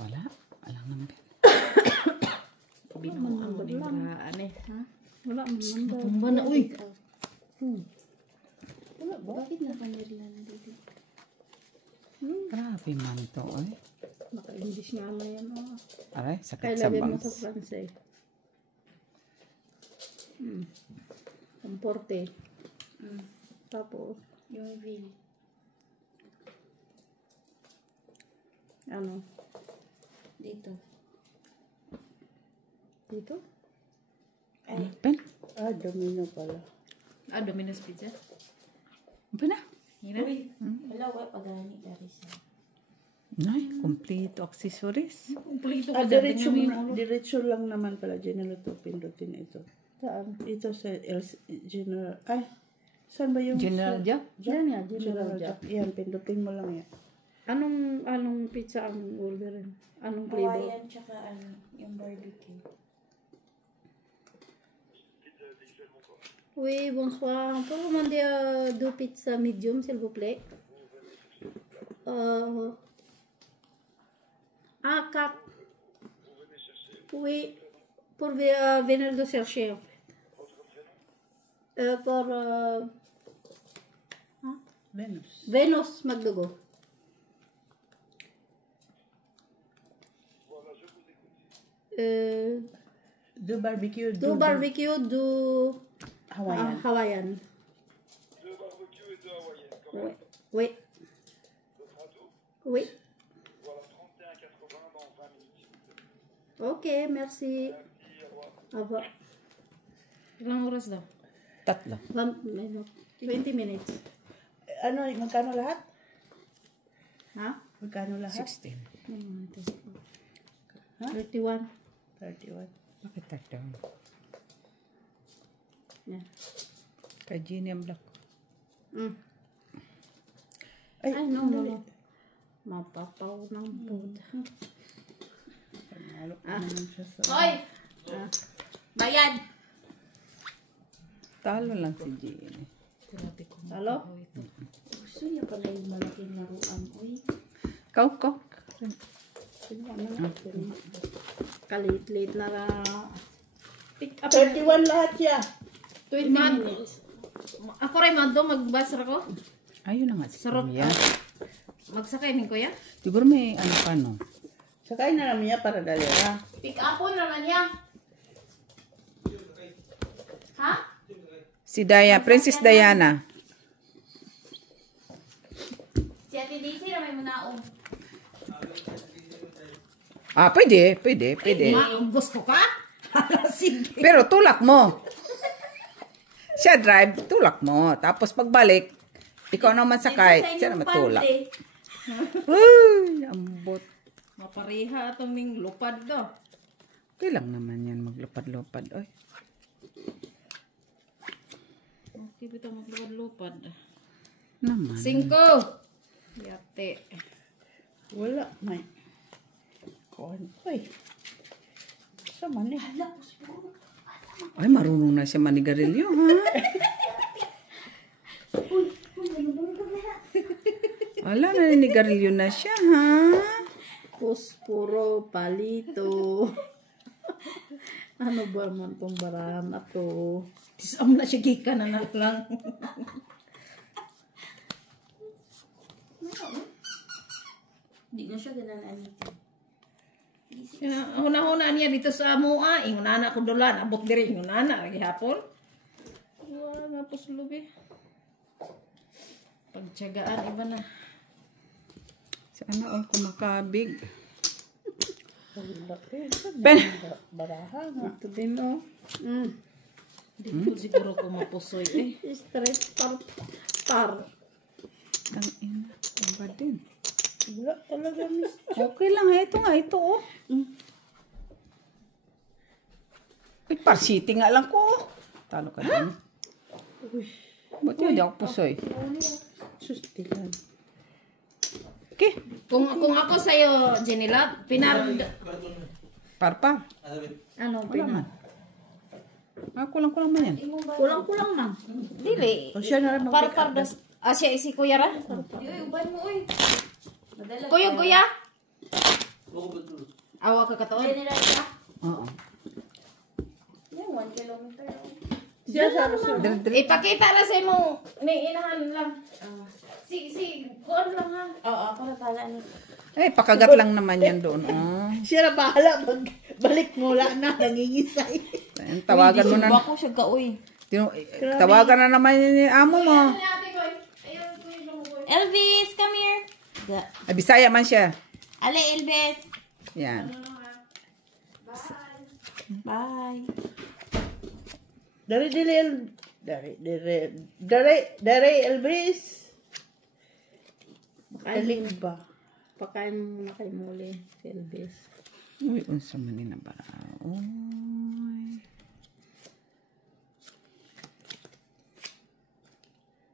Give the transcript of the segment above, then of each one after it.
Wala. Walang number. Binuang mo ng graan eh. Ha? Wala man number. Tumba na, uy. Wala ba? Bakit na kanila na dito? Grabe man to, eh. Maka-English nga na yan. Aray, sakit Kaya sa lagyan mo bangs. sa Fransay. Comporte. Tapos, Yung veil. ano? Dito. Dito? Open? Domino pala. Domino's Pizza. Open na. Hina? Wala, pagani dari siya. Nay, complete accessories. Kumplito Diretso lang naman pala. General to pindutin ito. Saan? Ito sa General. Ay, saan ba yung? General Jack? Diyan yan, General Jack. Yan, pindutin mo lang yan. Anong pizza ang orderin? Anong flavor? Hawaiian tsaka yung barbecue. Oui, bonsoir. On peut commander deux pizzas medium, s'il vous plaît. Quatre. Oui, pour venir de chercher. En fait. Pour Venus McDougall. Do barbecue. Deux barbecue, deux Hawaiian. Hawaiian. Deux barbecues et deux hawaïennes. Oui. Oui. Ce sera tout. Oui. Voilà, 31,80 dans 20 minutes. Ok, merci. Merci, au revoir. Au revoir. Ilang oras daw? Tatlo. 20 minutes. Ano, magkano lahat? Ha? Magkano lahat? 16. 31. 31. Bakit tatlo? Yeah. Kay Jenny ang black. Ay, no. Mapapaw ng puta. Hoy! Bayad! Talo lang si Jenny. Grabe ko. Halo? Gusto niya pala yung malaking laruan. Uy. Kau. Kalit-lit na pick up. 31 lahat siya. 20 minutes. Ako rin mando, magbasra ko. Ayun na nga si Sarap. Kuya. Magsakay ni Kuya. Siguro may ano pa, no? Sakay na namin niya para dali na. Pick up po naman niya. Ha? Si Princess Diana. Si Ate Daisy na may munaong. Ah, pwede. Gusto ka? Sige. Pero tulak mo. Siya drive, tulak mo. Tapos pagbalik, ikaw naman sakay. Siya naman tulak. Uy, ambot. Mapareha itong ning lupad do. Okay lang naman yan, maglupad-lupad. Oy. Okay, bito maglupad-lupad. Naman. 5. Yate. Wala, may. Uy. Sama ni. Ay, marunong na siya manigarilyo, ha? Wala, naninigarilyo na siya, ha? Puro palito. Ano ba man itong barahan na to? Tisam na siya gika na lang. Hindi na siya ganaan. Huna-huna niya dito sa mua. Ingunana ko dolan. Abot diri ingunana. Lagi hapon. Wala na po sa lubi. Pagtsagaan, iba na. Sana all kumakabig. Barahan. Ito din, oh. Dito siguro ko mapusoy eh. Stress tar. Ang ina. Ang ba din? Wala talaga, miss. Okay lang, ha? Ito nga, ito, oh. Wait, parsiti nga lang ko, oh. Talo ka din. Ba't yun, di ako pusoy? Sustilan. Okay. Kung ako sa'yo, Jenila, Parpa. Ano, Wala man. Ah, kulang-kulang man yan. kulang-kulang man. Dili. O siya na rin Parpardos. Siya isi kuya ra? Uy, uban mo, uy. Kuya. Awa ka katoon. General siya. Oo. Yung 1 kilometer. Siya sa Rosal. Ipakita na sa mo. Ni inahan lang. Si kuan lang ha. Oo, ako na pala ni. Eh, pakagat lang naman yan doon. Oh. Siya na bahala. Balik mula na. Nangingisay. Ayun, tawagan mo na. Suba ko siya kaoy. Tawagan na naman ni amo mo. Elvis, come here. Ay, Bisaya man siya. Ale, Elvis. Yan. Bye. Dari Elvis. Kaling ba? Pakain mo muna kay Muli, si Elvis. Uy, unsa man ni na para. Uy.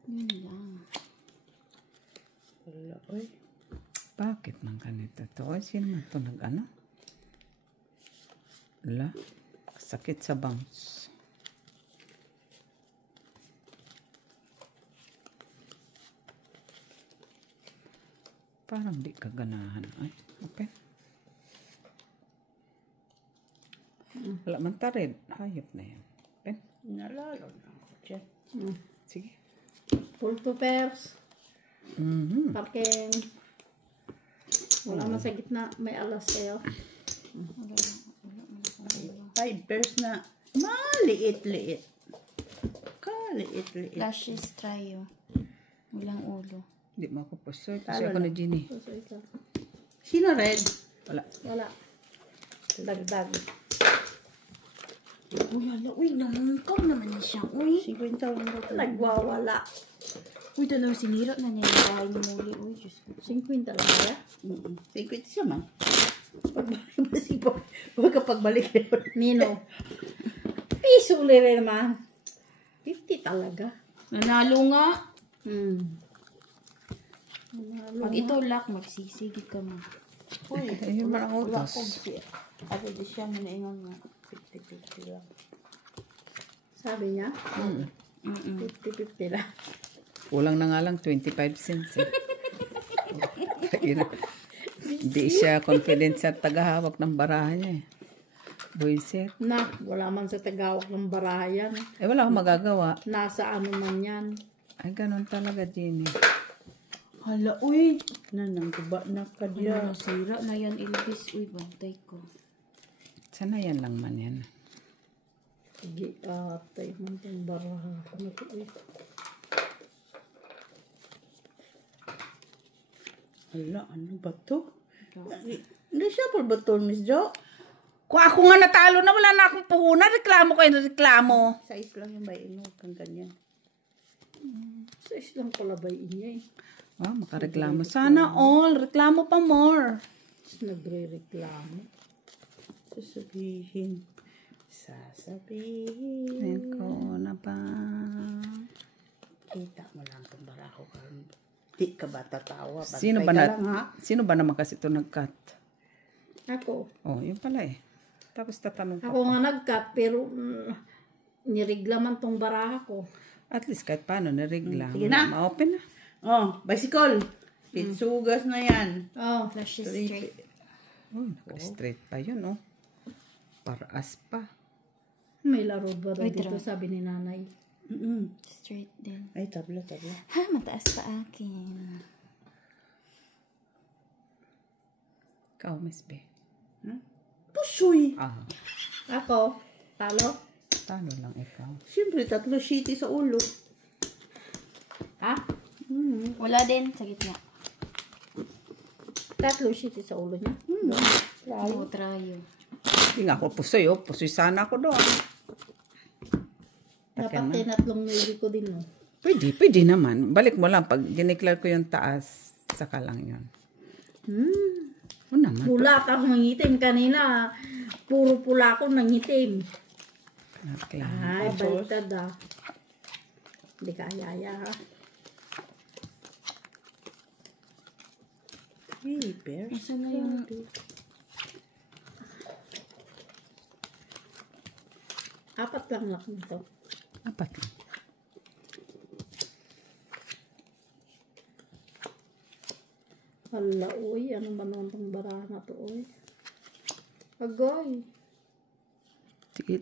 Yun lang. Wala, oy. Bakit man ganito to? Ay, sino man to nag-ano? Wala. Sakit sa bounce. Parang di ka ganahan. Ay, okay. Wala man tarid. Hayop na yan. Okay. Nalalo na ako dyan. Sige. Full peppers. Parking. Wala man sa gitna. May alas kayo. 5 pairs na maliit-liit. Kaliit-liit. Lashes tayo. Walang ulo. Di mo ako pusoy. Pusoy ako na Ginny. So, ito. Sino red? Wala. Wala. Dagdag. Uy, hala. Uy, namungkaw naman niya siya. Uy. 50 lang daw. Nagwawala. Uy, tanaw sinira na niya yung bahay ni Muli. Uy, Diyos ko. 50 lang kaya? 50 siya man. Pagbalik ba si Boy? Huwag ka pagbalik yun. Nino. Piso rin naman. 50 talaga. Nanalo nga. Nanalo. Pag ito lock, magsisigit ka mo. Uy, Ayun man ang wala utos. ko siya. Ate di siya minaingon nga. 50-50 lang. Sabi niya? 50-50 lang. Kulang na nga lang 25 cents. Eh. Hindi siya confident sa tagahawak ng barahan niya eh. Buisit. Na, wala man sa tagawak ng barayan. Eh wala akong magagawa. Nasa ano man yan. Ay ganun talaga Ginny. Hala, uy. Nanang kuba na ka diya. Nasira na yan, Elvis. Uy, bantay ko. Sana yan lang man yan. Sige, atay man itong barahan. Ano to eh? Hala, ano ba to? Hindi siya po ba to, Miss Jo? Kung ako nga natalo na wala na akong puhunan, reklamo kayo ng reklamo. Size lang yung may ino, kang ganyan. Size lang pala ba niya eh. Ah, makareklamo. Sana all. Reklamo pa more. Tapos nagre-reklamo. Sasabihin. Ayan ko na ba? Kita mo lang itong barako ka. Di ka ba tatawa? Sino ba, Bantay ka lang, ha? sino ba naman kasi ito nag-cut? Ako. Oh, yun pala eh. Tapos tatanong pa. Ako nga nag-cut pero nirigla man tong baraha ko. At least kahit paano, narigla. Sige na. Ma-open na. Oh, bicycle. Pitsugas na yan. Oh, Lashes straight. Oh, straight pa yun, oh. Paraas pa. may laro ba daw Wait, dito tara. sabi ni nanay. Straight din. Ay, tabla. Ha, mataas pa akin. Ikaw, Miss B. Pusoy. Ah, Ako, talo. talo lang ikaw. Siyempre, 3 shitty sa ulo. Ha? Wala din sa gitna. 3 shitty sa ulo niya. Oo, trayo. Hindi nga ako pusoy, oh. Pusoy sana ako doon. Dapat tinatlong nili ko din, no? Pwede naman. Balik mo lang. Pag dineclare ko yung taas, saka lang yun. O naman. Pula ka mangitim kanina. Puro pula ko nangitim. Okay. Ay, baliktad ah. Hindi ka ayaya ha. Hey, bear. Saan na yung... Apat lang lak nito. Apat lang. Hala, uy. Ano ba naman tong barahan na to, uy? Agoy. Sige.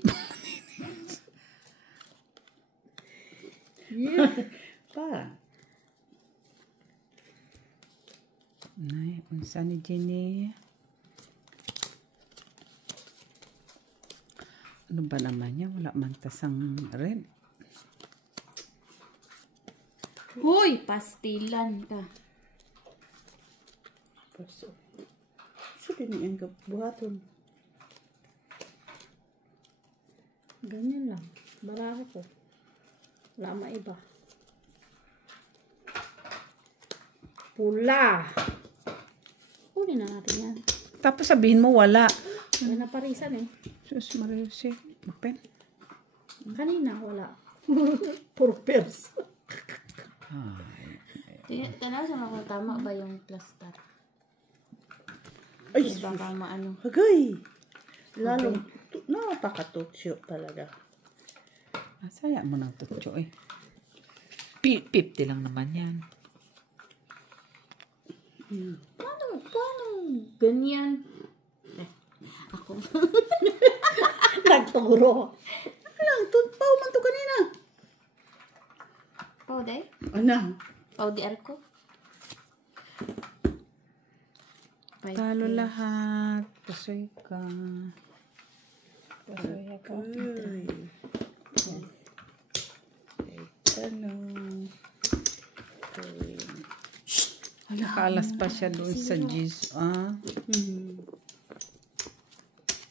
Yeah. Pa. Nay, unsa ni Jenny? Ano ba naman yan? Wala man tasang red. Hoy, pastilan ka. Paso. So, din yung buhaton. Ganyan lang. Baraha ko. Wala maiba. Pula. Huli na natin yan. Tapos sabihin mo wala. May naparisan eh. Sus, Mariusi. Mapen. Kanina wala. Puro pairs. Tanaw sa mga tama ba yung plaster? Ay, Baka maano. Agay. Lalong, napakatutsyo talaga. Saya mo ng tutso eh. 50 lang naman yan. Paano? Ganyan. Ako. Nagturo. Alang, tutpaw man to kanina. Pau day? Ana. Pau di arko? Talo lahat. Pasoy ka. Pasoy ka. Ay. Talo. Nakaalas pa siya doon sa G's.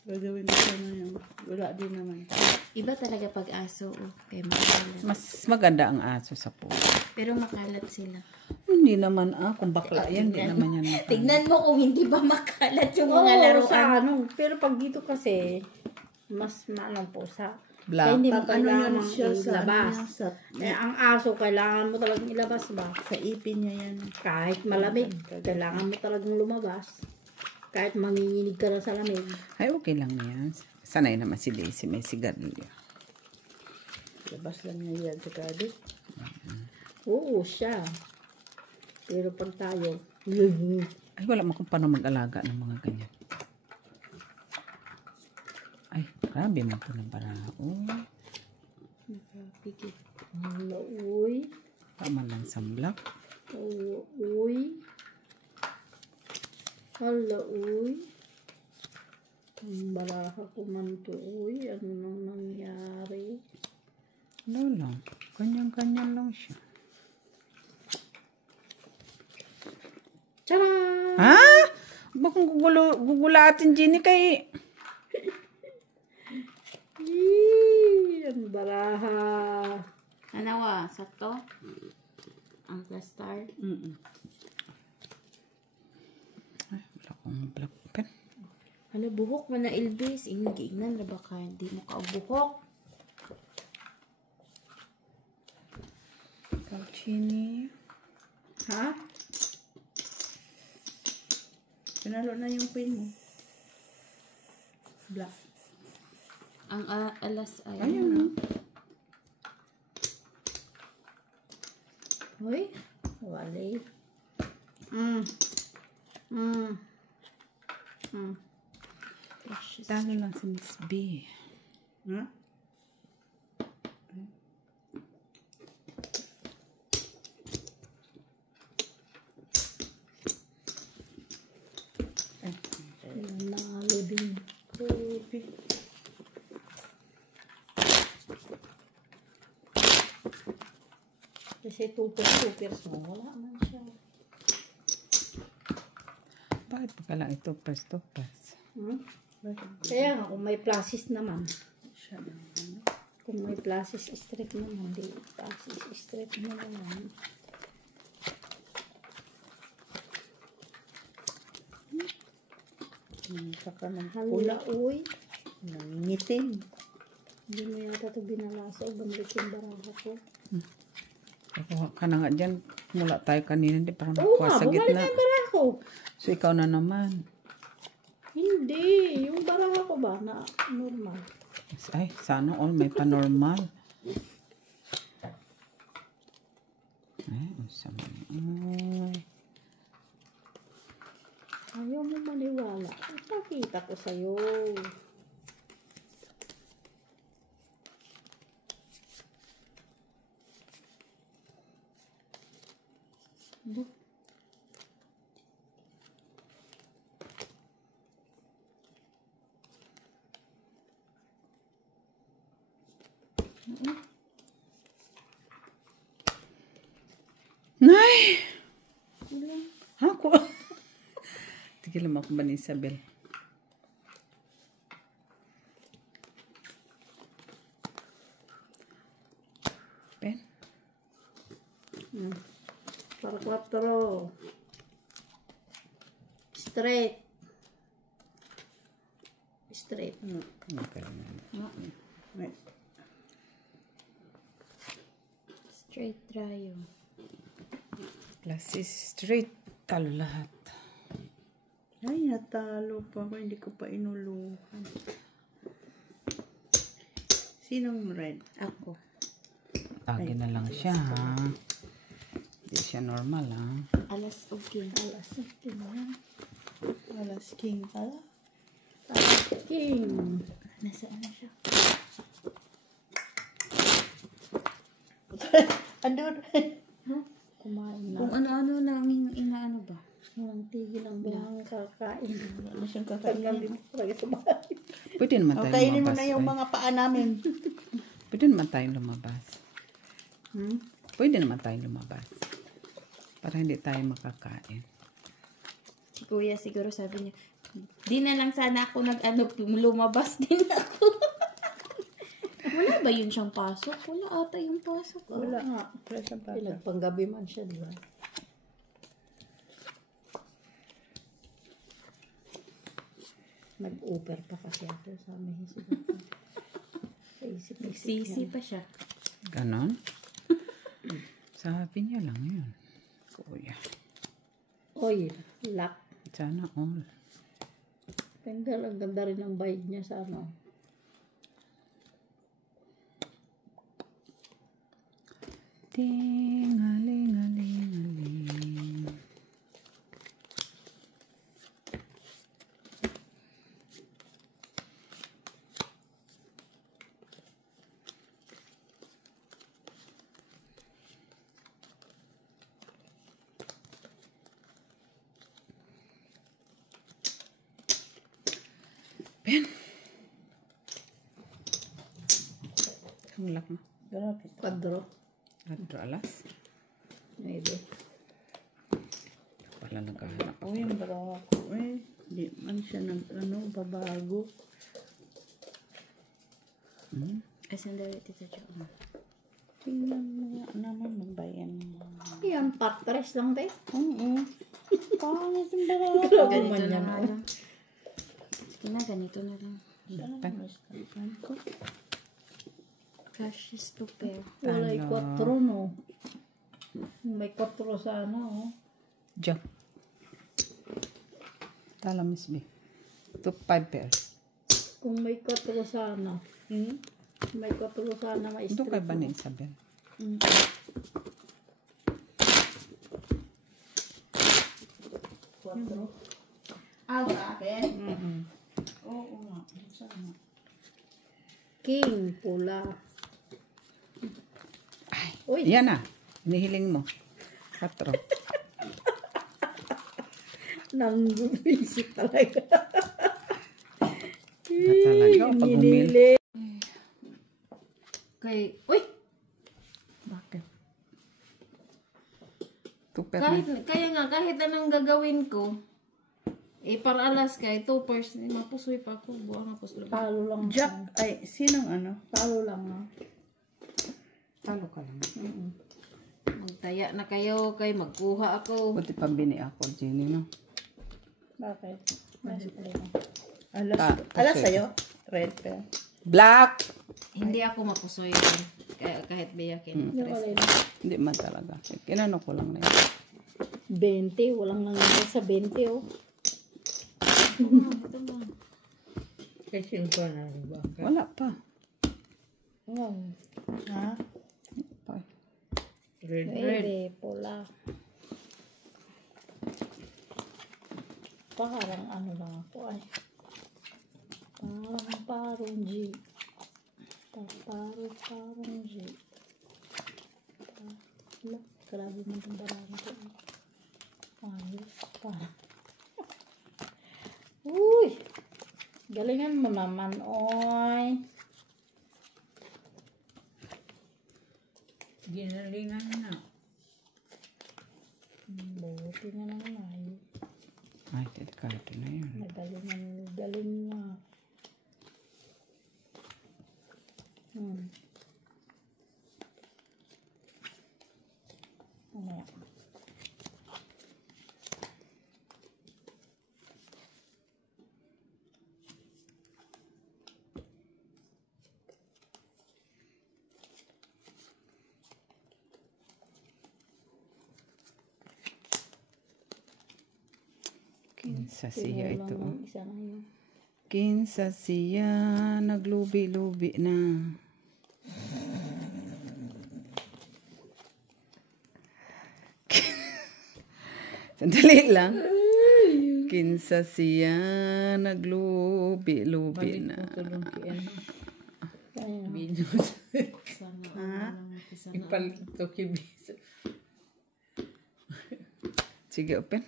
Gagawin ko sana yung wala din naman. Iba talaga pag aso. Kaya makalat. Mas maganda ang aso sa po. Pero makalat sila. Hindi naman kung bakla yan, hindi naman yan makalat. Tignan mo kung hindi ba makalat yung mga Oo, laruan. sa ano. Pero pag dito kasi, mas maanong po sa... Black. Kaya hindi mo ano Papalaman yan siya sa ilabas. ano, sa, Ang aso, kailangan mo talagang ilabas ba? sa ipin niya yan. Kahit malamig, kailangan mo talagang lumabas. Kahit manginginig ka na sa lamig. Ay, okay lang yan. Sanay naman si Daisy, may sigarilyo. Labas lang niya yan sa kadi. Oo, siya. Pero pag tayo, Ay, wala mo kung paano mag-alaga ng mga ganyan. Ay, grabe man ito ng barao. hala, uy. Tama lang samblak. Oo, uy. Hala, uy. Ang baraha ko man to, uy. Ano nang nangyari? Ano lang. Ganyan-ganyan lang siya. Tara! Ha? Bakong gugulatin, Jenny, kay... Ang baraha. Anawa, sakto? Ang plaster. Ay, wala akong black pen. Ano, buhok mo na ilbis. Ingnan na ba ka? Hindi mo ka buhok. Ikaw, Jenny. Ha? Pinalo na yung pin mo. Black. Ang alas ay... Ayun. Uy, wali. Talo lang si Miss B. Ha? Nanalo din. Kasi tupers mo, wala man siya. Bakit pa ka lang ito first? Kaya nga, kung may pluses naman. Siya na. Kung may pluses, straight naman. Di pluses, straight naman. Saka ng Hala, uy. nangitim. Hindi mo yata ito binalasa o banlit yung baraha ko. Kukuha ka na nga dyan. Mula tayo kanina, hindi pa ako Oo nakuha nga, sa bumalik gitna. na yung baraha ko. So, ikaw na naman. Hindi, yung baraha ko ba na normal? Ay, sana all may panormal. Ay, unsa man. Ay. mo maniwala. Pakita ko sa'yo. Nay! Ako. Tigil mo ako ba ni Isabel? Pen? Para 4. Straight. Straight. Okay. Wait. Straight tayo. Plus is straight. Talo lahat. Ay, natalo pa ako. Hindi ko pa inuluhan. Sinong red? Ako. Tagi na lang siya, ha? Hindi siya normal, ha? Alas okay. Alas 15 na. Alas king pala. King. Nasaan na siya? Andun. Kumain na. Kung ano-ano lang inaano ba? Walang tigil ang buhang kakain. Wala na siyang kakainin. Pwede naman tayo Kainin mo lumabas. na yung eh. mga paa namin. Pwede naman tayong lumabas. Pwede naman tayong lumabas. Para hindi tayo makakain. Si Kuya siguro sabi niya, di na lang sana ako lumabas din ako. Wala ba yun siyang pasok? Wala ata yung pasok. Wala nga. Wala siyang paa. Nagpanggabi man siya, di ba? Nag-over pa kasi ako sa amin. Sa isip-isip Sisi pa siya. Ganon? Sabi niya lang yun. Kuya. Oil, lock. Sana all. Tinggal, ang ganda rin ang bike niya sa ano. Ting-aling-aling-aling. Ben. Ang lak mo. Grabe. Quadro. Adro alas. Maybe. Pala naghahanap ako. Oh, yung barawa ko. Eh, di man siya babago. Ay, sandali, Tita Jo. Tingnan mo nga naman, magbayan mo. Yan, patres lang, te. Pangit yung barawa. Ganito na nga lang. Sige na, ganito na lang. Ko. Cash is to pair. Walay 4, no? May 4 sana, oh. Diyan. Tala, Miss B. 5 pairs. Kung may 4 sana. May 4 sana, may Ito strip. kay ba ni Isabel? Sa akin? Oo nga. Sana. King, pula. Uy. Yan na. Inihiling mo. 4. Nang visit talaga. Talaga, pag umil. Kay, uy! Bakit? 2 pair Kaya nga, kahit anong gagawin ko, para alas kay, 2 pairs, mapusoy pa ako. Buwang ako sa Talo lang. Jack, ay, sinong ano? Talo lang, ah. Talo ka lang. Magtaya na kayo, kay magkuha ako. Buti pambini ako, Jenny, no? Bakit? Ta- Alas kasi- sa'yo? Red pair. Black! Hindi ako mapusoy. Kahit biyakin. Hindi man talaga. Kinano ko lang na yun. 20, walang nangyari sa 20, oh. Kasi yung ko na ba? Wala pa. Wow. Ha? Pa. Red. Pwede, pula. Parang ano lang ako ay. Parang G. Parang G. Grabe man itong barang ko. Ayos pa. Uy! Galingan mo naman, oy. Ginalingan na. Buti na naman ay. Ay, delikado na yun. Galing na. Ano yan? Kinsa siya ito. Lang isa na yun. Kinsa siya naglubi-lubi na. Sandali lang. Kinsa siya naglubi-lubi na. Ipalito kibis. Sige, open.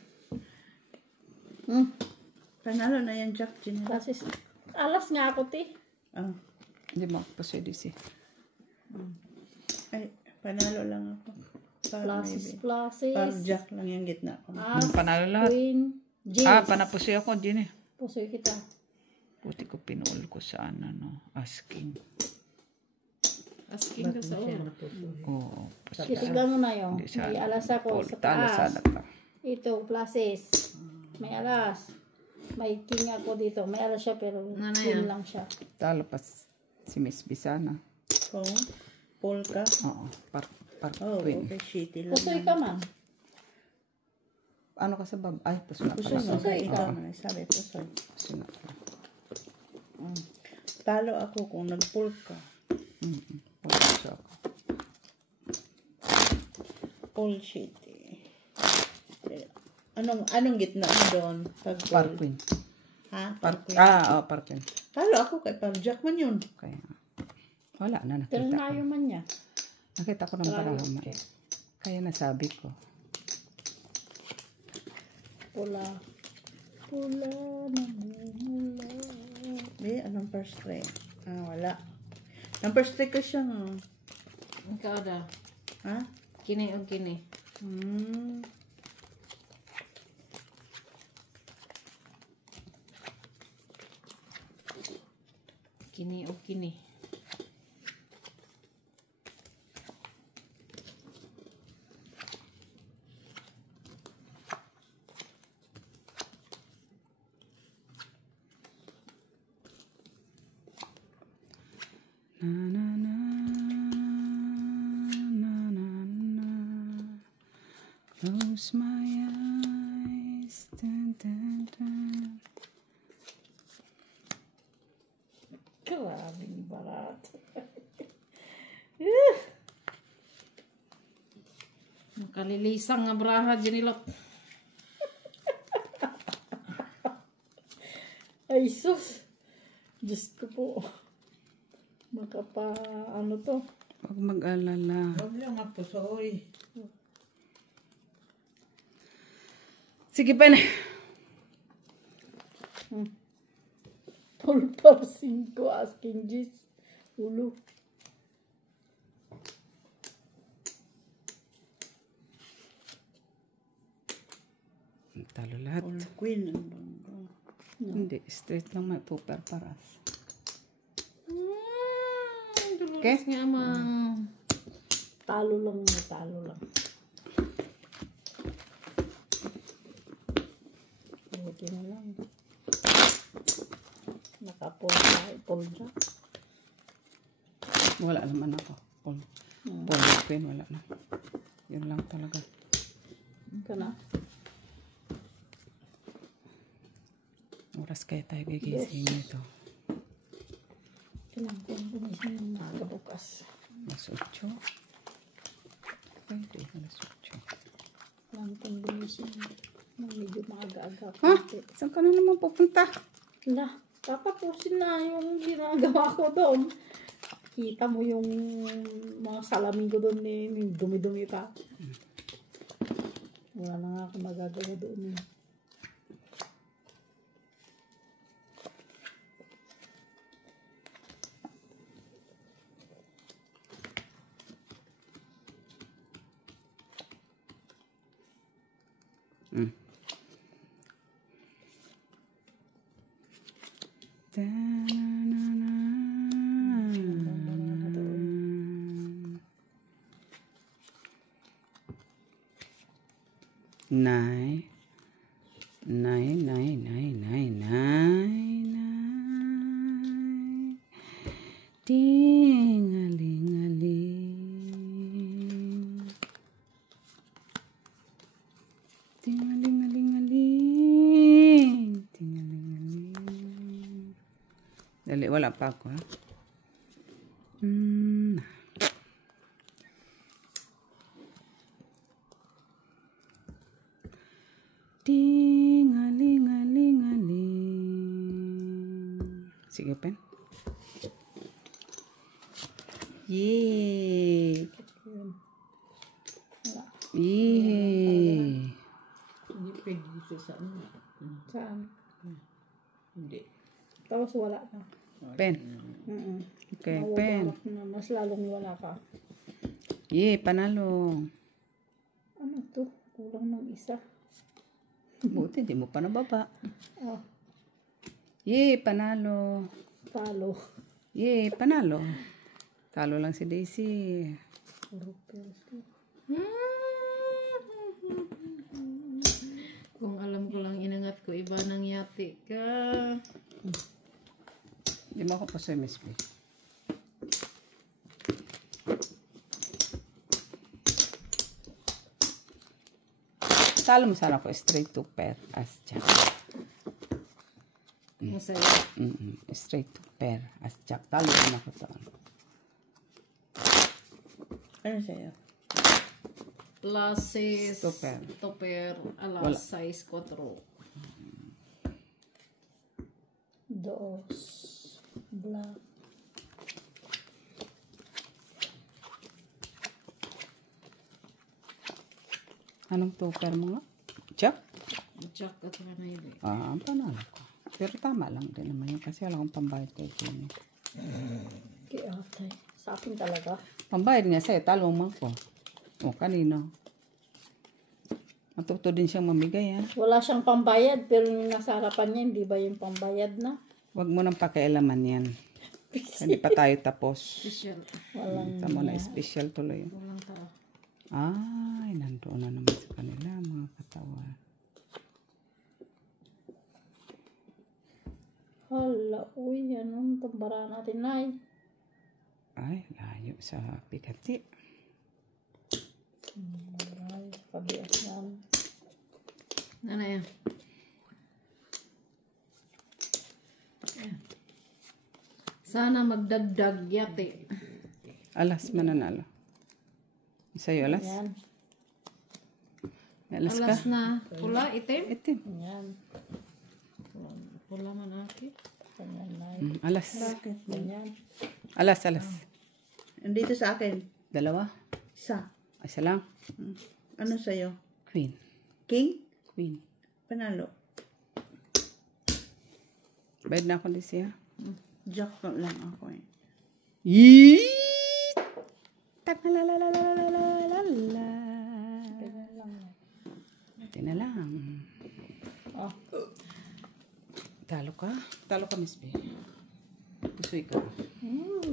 Panalo na yan, Jack. Klasis. Alas nga ako, ti. Ah. Hindi mo paswede si. Ay, panalo lang ako. Klasis. Par Jack lang yung gitna ko. As, Panalo lahat. Queen, J. Panapusoy ako, Gini. Pusoy kita. Buti ko pinuol ko sa asking. Asking ka sa oras. Oo. Titignan mo na yun. Hindi siya- May alas ako sa Talo taas. sana ka. Ito, pluses. May alas. May king ako dito. May alas siya pero queen lang siya. Talo pa si Miss Bisana. Kung polka. Oo. Oh, Queen. okay, shitty lang. Pusoy ka man. Ano ka sa bab? Ay, puso na Pusoy pala. mo. Kaya ikaw na sabi, pusoy. Puso na pala. Talo ako kung nagpolka. Puso ako. Pol shitty. Anong gitna mo doon? Pag Par Queen. Ha? Par Queen. Talo ako kay Par Jack man yun. Kaya, wala na Pero nakita ko. nayo man niya. Nakita ko ng parahama. Kaya nasabi ko. Pula. Pula namumula. Anong first try? Wala. Number strike ko siya. Ikaw daw. Ha? Kini o kini. Kini o kini. Na na na na na na. Close my eyes. Dun, dun, dun. Grabing barat. Nakalilisang nga braha dinilot. Ay, sus. Diyos ko po. Ano to? Huwag mag-alala. Huwag lang magpusoy. Sige pa na. Pulpar 5 asking G's. Ulo. Talo lahat. Pol Queen. Hindi, straight lang may pupper paras. Dolores nga mang. Talo lang. Talo lang. Buti na lang. Nakapol dyan. Wala naman ako. Paul Queen, wala na. Yun lang talaga. Ito na. Oras kaya tayo gigising nito. Kailangan ko ang gumising ng maaga bukas. Alas 8. Pwede, alas 8. Kailangan ko ang gumising. Medyo maaga-aga. Ha? Saan ka na naman pupunta? Lah, tatapusin na yung ginagawa ko doon. Kita mo yung mga salamin ko doon eh, yung dumi-dumi pa. Wala na nga ako magagawa doon eh. Mm. Nine, nine, nine, nine, nine, nine, nine. Ding-a-ling-a-ling. Ting-a-ling-a-ling-a-ling. Ting-a-ling-a-ling. Dali, wala pa ako, ha? Ting-a-ling-a-ling-a-ling. Sige, pen. Yay! Yay! Hindi pwede dito sa ano. Saan? Hindi. Tapos wala na. Pen. Okay, pen. Mawawala na, mas lalong wala ka. Yay, panalo. Ano to? Kulang ng isa. Buti, di mo pa nababa. Oh, Yay, panalo. talo. Yay, panalo. Talo lang si Daisy. Puro peso. Kung alam ko lang inangat ko, iba nang yati ka. Di mo ako pa sa Miss B. Talo mo sana ako straight to pair as jack. Masaya. Straight to pair as jack. Talo mo ako to. Ano sa'yo? Lases. Topper. Topper. Wala. Alas 6, 4. Dos. Black. Anong to pair mo nga? Jack? Jack at saka na yun. Ah, panalo ko. Pero tama lang din naman yun kasi wala akong pambayad kay Jenny. Kaya atay. Sa akin talaga. Pambayad nga sa'yo, talo mo ko. O, kanino? Matuto din siyang mamigay, ha? Wala siyang pambayad pero yung nasa harapan niya, hindi ba yung pambayad na? Huwag mo nang pakialaman yan. Hindi pa tayo tapos. Special. Walang Tama na, special tuloy. Walang tao. Ay, nandoon na naman sa kanila, mga katawan. Hala, uy, anong tambara natin, Nay? Ay, layo sa Pikati. Ay, pabias yan. Ano yan? Sana magdagdag yate. Alas mananalo. Sa'yo, alas? Yan. May alas ka? Alas na pula, itim. Itim. Yan. Pula man aki. Ganyan, Nay. Alas. Ganyan. Alas, alas. Andito sa akin. Dalawa? Isa. Isa lang. Ano sa'yo? Queen. King? Queen. Panalo. Bayad na ako din siya. Jack lang ako eh. Yee! Takalalalalalalalala. Ganyan lang. Ito na lang. Oh, Talo ka? Talo ka, Miss B. Pusoy ka.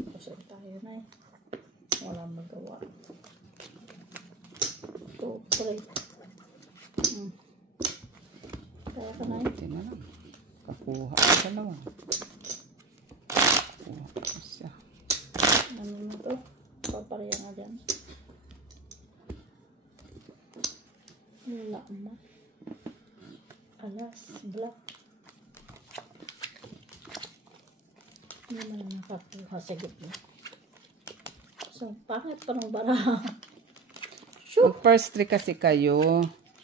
pasok tayo, Nay. Walang magawa. 2, 3. Kaya ka, Nay. Ito na lang. Kakuha ka dalawa. Kakuha ka siya. Ano na to? Papareha nga dyan. Wala na. Alas, black. Hindi mo na nakakuha sa gitna. So, pangit pa ng baraha. Mag first three kasi kayo.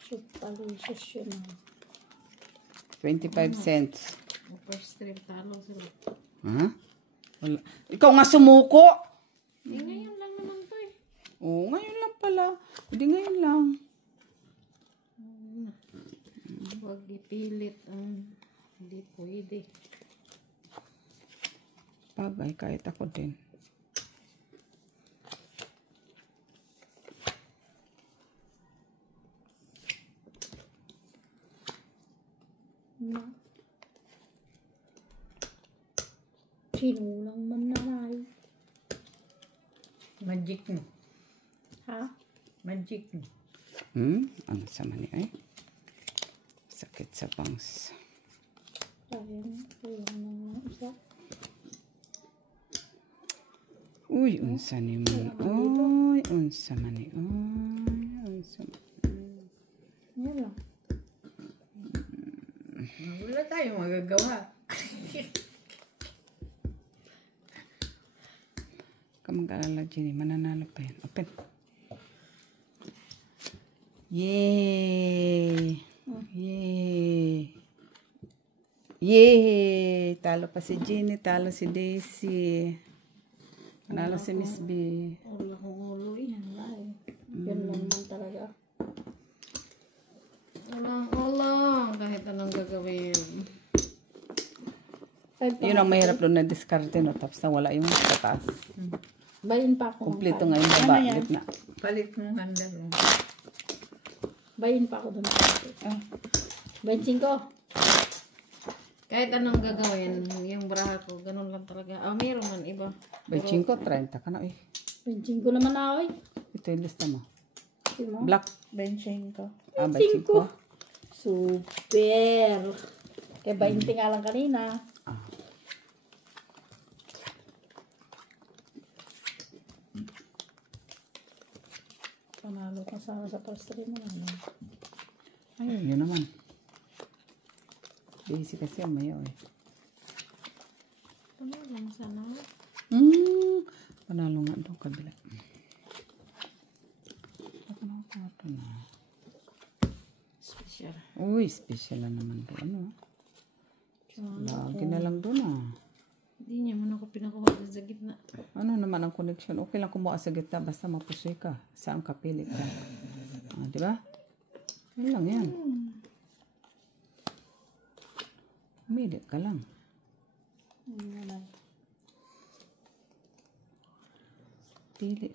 Palusos yun. 25 cents. First trip talo sila. Ha? Wala. Ikaw nga sumuko. Ngayon lang naman to eh. Oo, ngayon lang pala. Hindi ngayon lang. Huwag ipilit ang hindi pwede. Bagay, kahit ako din. Sinulang man naman. Magic mo. Ha? Magic mo. Ano sa mani ay? Sakit sa bangs. Sayang. Sayang na isa. Uy, unsa ni mo? Uy, unsa man ni? Uy, unsa man. Yan lang. Wala tayong magagawa. Kamag-alala, Jenny. Mananalo pa yan. Open. Yay! Yay! Yay! Talo pa si Jenny. Talo si Daisy. Manalo si Miss B. Wala kong ulo eh. Yan lang man talaga. Walang kahit anong gagawin. Yun ang mahirap doon na diskarte, no? Tapos nawala yung sa taas. Bayin pa ako. Kompleto nga yung baba. Gitna. Palit mong handa mo. Bayin pa ako doon. Ah. 25. Kahit anong gagawin, yung braha ko, ganun lang talaga. Mayroon man iba. By 5, 30 ka na, eh. 25 naman ako eh. Ito yung lista mo. Sige mo. Black. 25. Ah, by 5. Super. Kaya 20 nga lang kanina. Panalo ka sana sa first three mo. Ano? Ayun, yun naman. Daisy kasi ang mayaw, eh. Ano lang sana? Panalo nga doon kabila. Ako na. Special. Uy, special na naman doon, ano. Lagi na lang doon, ah. Hindi niya man ako pinakuha sa gitna. Ano naman ang connection? Okay lang kumuha sa gitna basta mapusoy ka. Saan ka pili ka? Ah, di ba? Yun lang yan. Umili ka lang. Pili lang. Pili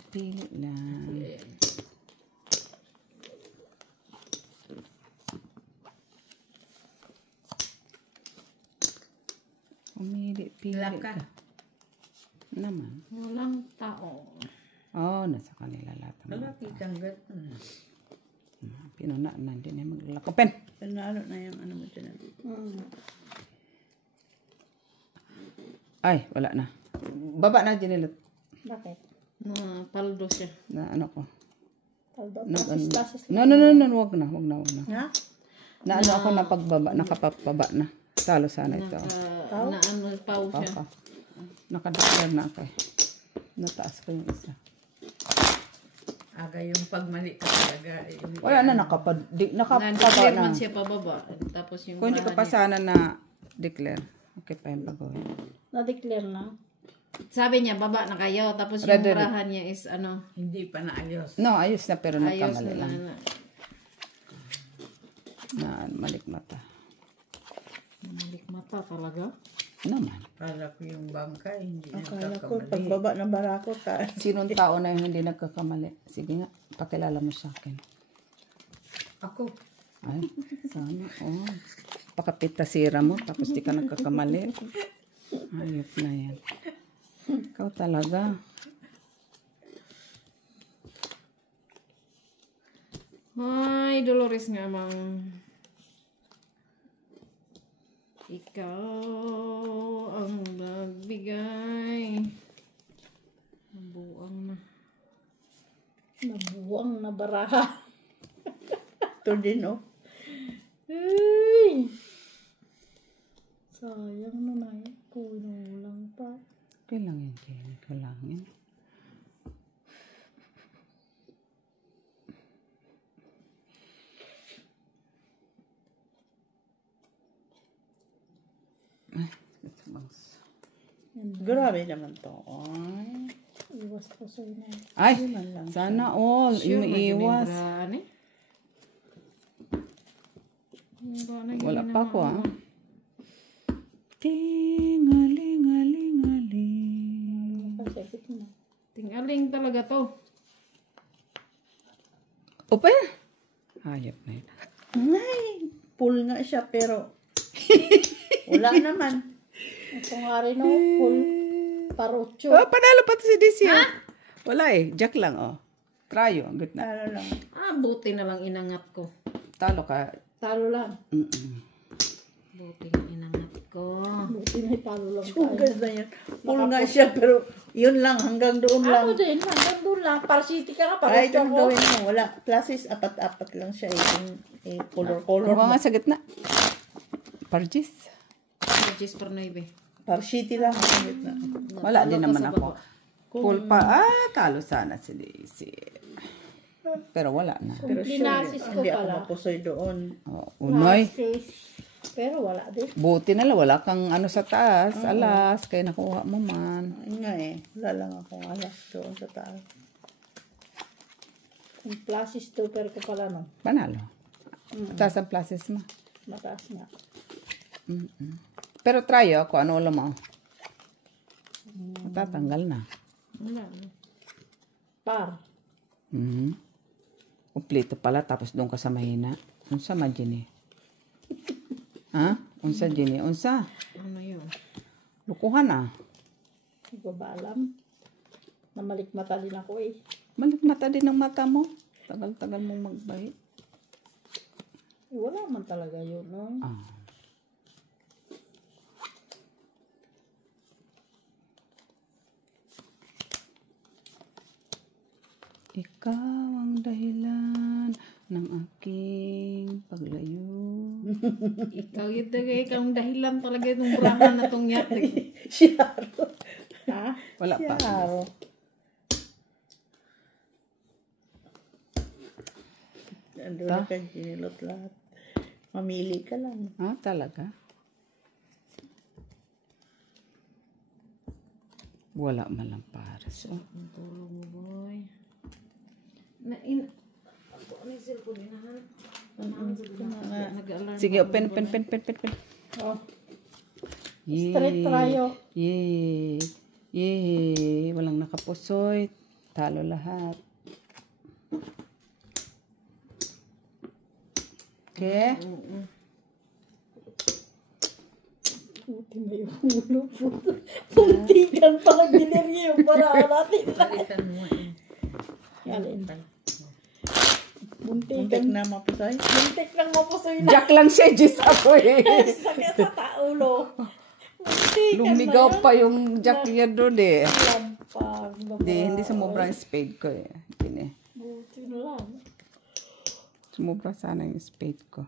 ka. Naman. Walang tao. Oh, nasa kanila lahat. Malaki kang gat. Pinuna na, hindi na maglalakopen. Panalo na yung ano mo dyan. Ay, wala na. Baba na, Janilot. Bakit? Na paldo siya. Na ano ko. Taldo. Tasis. No, wag na. Ha? Na ano ako na pagbaba, nakapababa na. Talo sana ito. Na ano, pau siya. Papa. Nakadeklar na ako eh. Nataas ko yung isa. Aga yung pagmali ka talaga. Wala na, nakapababa Na-declare na. man siya pababa. Tapos yung Kung hindi ko pa sana na declare, okay pa yung pagawin. Na-declare na. sabi niya, baba na kayo. Tapos yung Ready. brahan niya is ano, Hindi pa naayos. No, ayos na pero ayos nagkamali na lang. na. Na malikmata. Malik mata talaga. Naman. Para ko yung bangka, hindi Akala ko, nagkakamali. pagbaba ng barako ka. Sinong tao na yung hindi nagkakamali? Sige nga, pakilala mo sa akin. Ako, Ay, sana. Oh. Pakapita sira mo, tapos di ka nagkakamali. Ayop na yan. Ikaw talaga. Ay, Dolores nga, mang. Ikaw ang nagbigay. Nabuang na. Nabuang na baraha. Ito din, oh. Ay! Sayang na na yun. Kulang pa. Okay lang yan, Jenny. Ikaw lang yan. Grabe naman to. Iwas po sa'yo na. Ay, sana all. Umiiwas. Wala pa ako Tingaling-aling-aling. Pasipit mo. Tingaling talaga to. Open? Hayop na yun. Ay, full nga siya pero wala naman. Ito nga rin o, full parucho. Oh, panalo pa to si DC. Wala Jack lang Trayo, ang good na. Ano lang. Buti na lang inangat ko. Talo ka. Talo lang. Buti na inangat ko. Buti na talo lang tayo. Sugas na yan. Full nga siya pero yun lang, hanggang doon lang. Ako din, hanggang doon lang. Parsity ka nga, Ay, parucho itong ko. gawin mo. Wala. Pluses, apat-apat lang siya. Color-color. Ako nga sa gitna. Parjis. Just for naive. Parshiti lang sa gitna. Wala din naman ako. Full pa. Talo sana si DC. Pero wala na. Pero sure, Linasis ko hindi ako pala. mapusoy doon. Unoy. Pero wala din. Buti na lang. Wala kang ano sa taas. Alas. Kaya nakuha mo man. Ayun nga wala lang akong alas doon sa taas. Yung pluses stopper ko pala no. Panalo. Taas ang places mo. Mataas nga. Pero try kung ano ulo mo. Matatanggal na. Wala. Par. Kompleto pala. Tapos doon ka sa mahina. Unsa man Jenny? Ha? Unsa Jenny? Unsa? Ano yun? Lukuhan Hindi ko ba alam. Namalikmata din ako Malikmata din ang mata mo. Tagal-tagal mong magbahit. Wala man talaga yun, no? Ikaw ang dahilan ng aking paglayo. Ikaw yun talaga. Ikaw ang dahilan talaga itong burahan na itong yate. Siyaro. Ha? Wala pa. Siyaro. Ando na ka, ginilot lahat. Mamili ka lang. Talaga? Wala man lang pares. Ang tulog mo, boy. Nag-alarm. Sige, pen. Oh. Straight tayo. Yay. Walang nakapusoy. Talo lahat. Okay? Puti na yung ulo po. Puntikan pala binirya yung paraan natin. Alin. Muntik na mapusoy. Muntik lang mapusoy na. Jack lang siya, Diyos ako Sakit sa taulo. Muntikan Lumigaw na yun. pa yung Jack niya doon Lampag. Hindi sumobra yung spade ko Hindi. Buti na lang. Sumobra sana yung spade ko.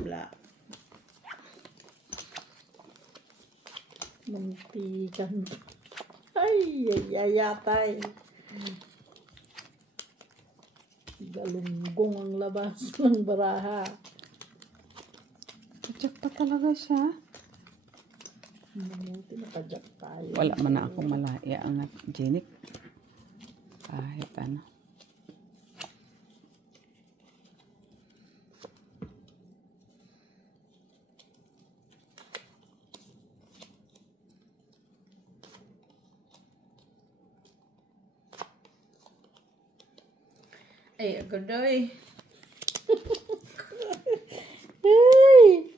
Wala. Muntikan. Ay, yatay. Galunggong ang labas ng baraha. Jack pa talaga siya. Mamuti nakajak tayo. Wala man na akong malaya ang Jenik. Kahit ano. Ay, agodoy. Hey!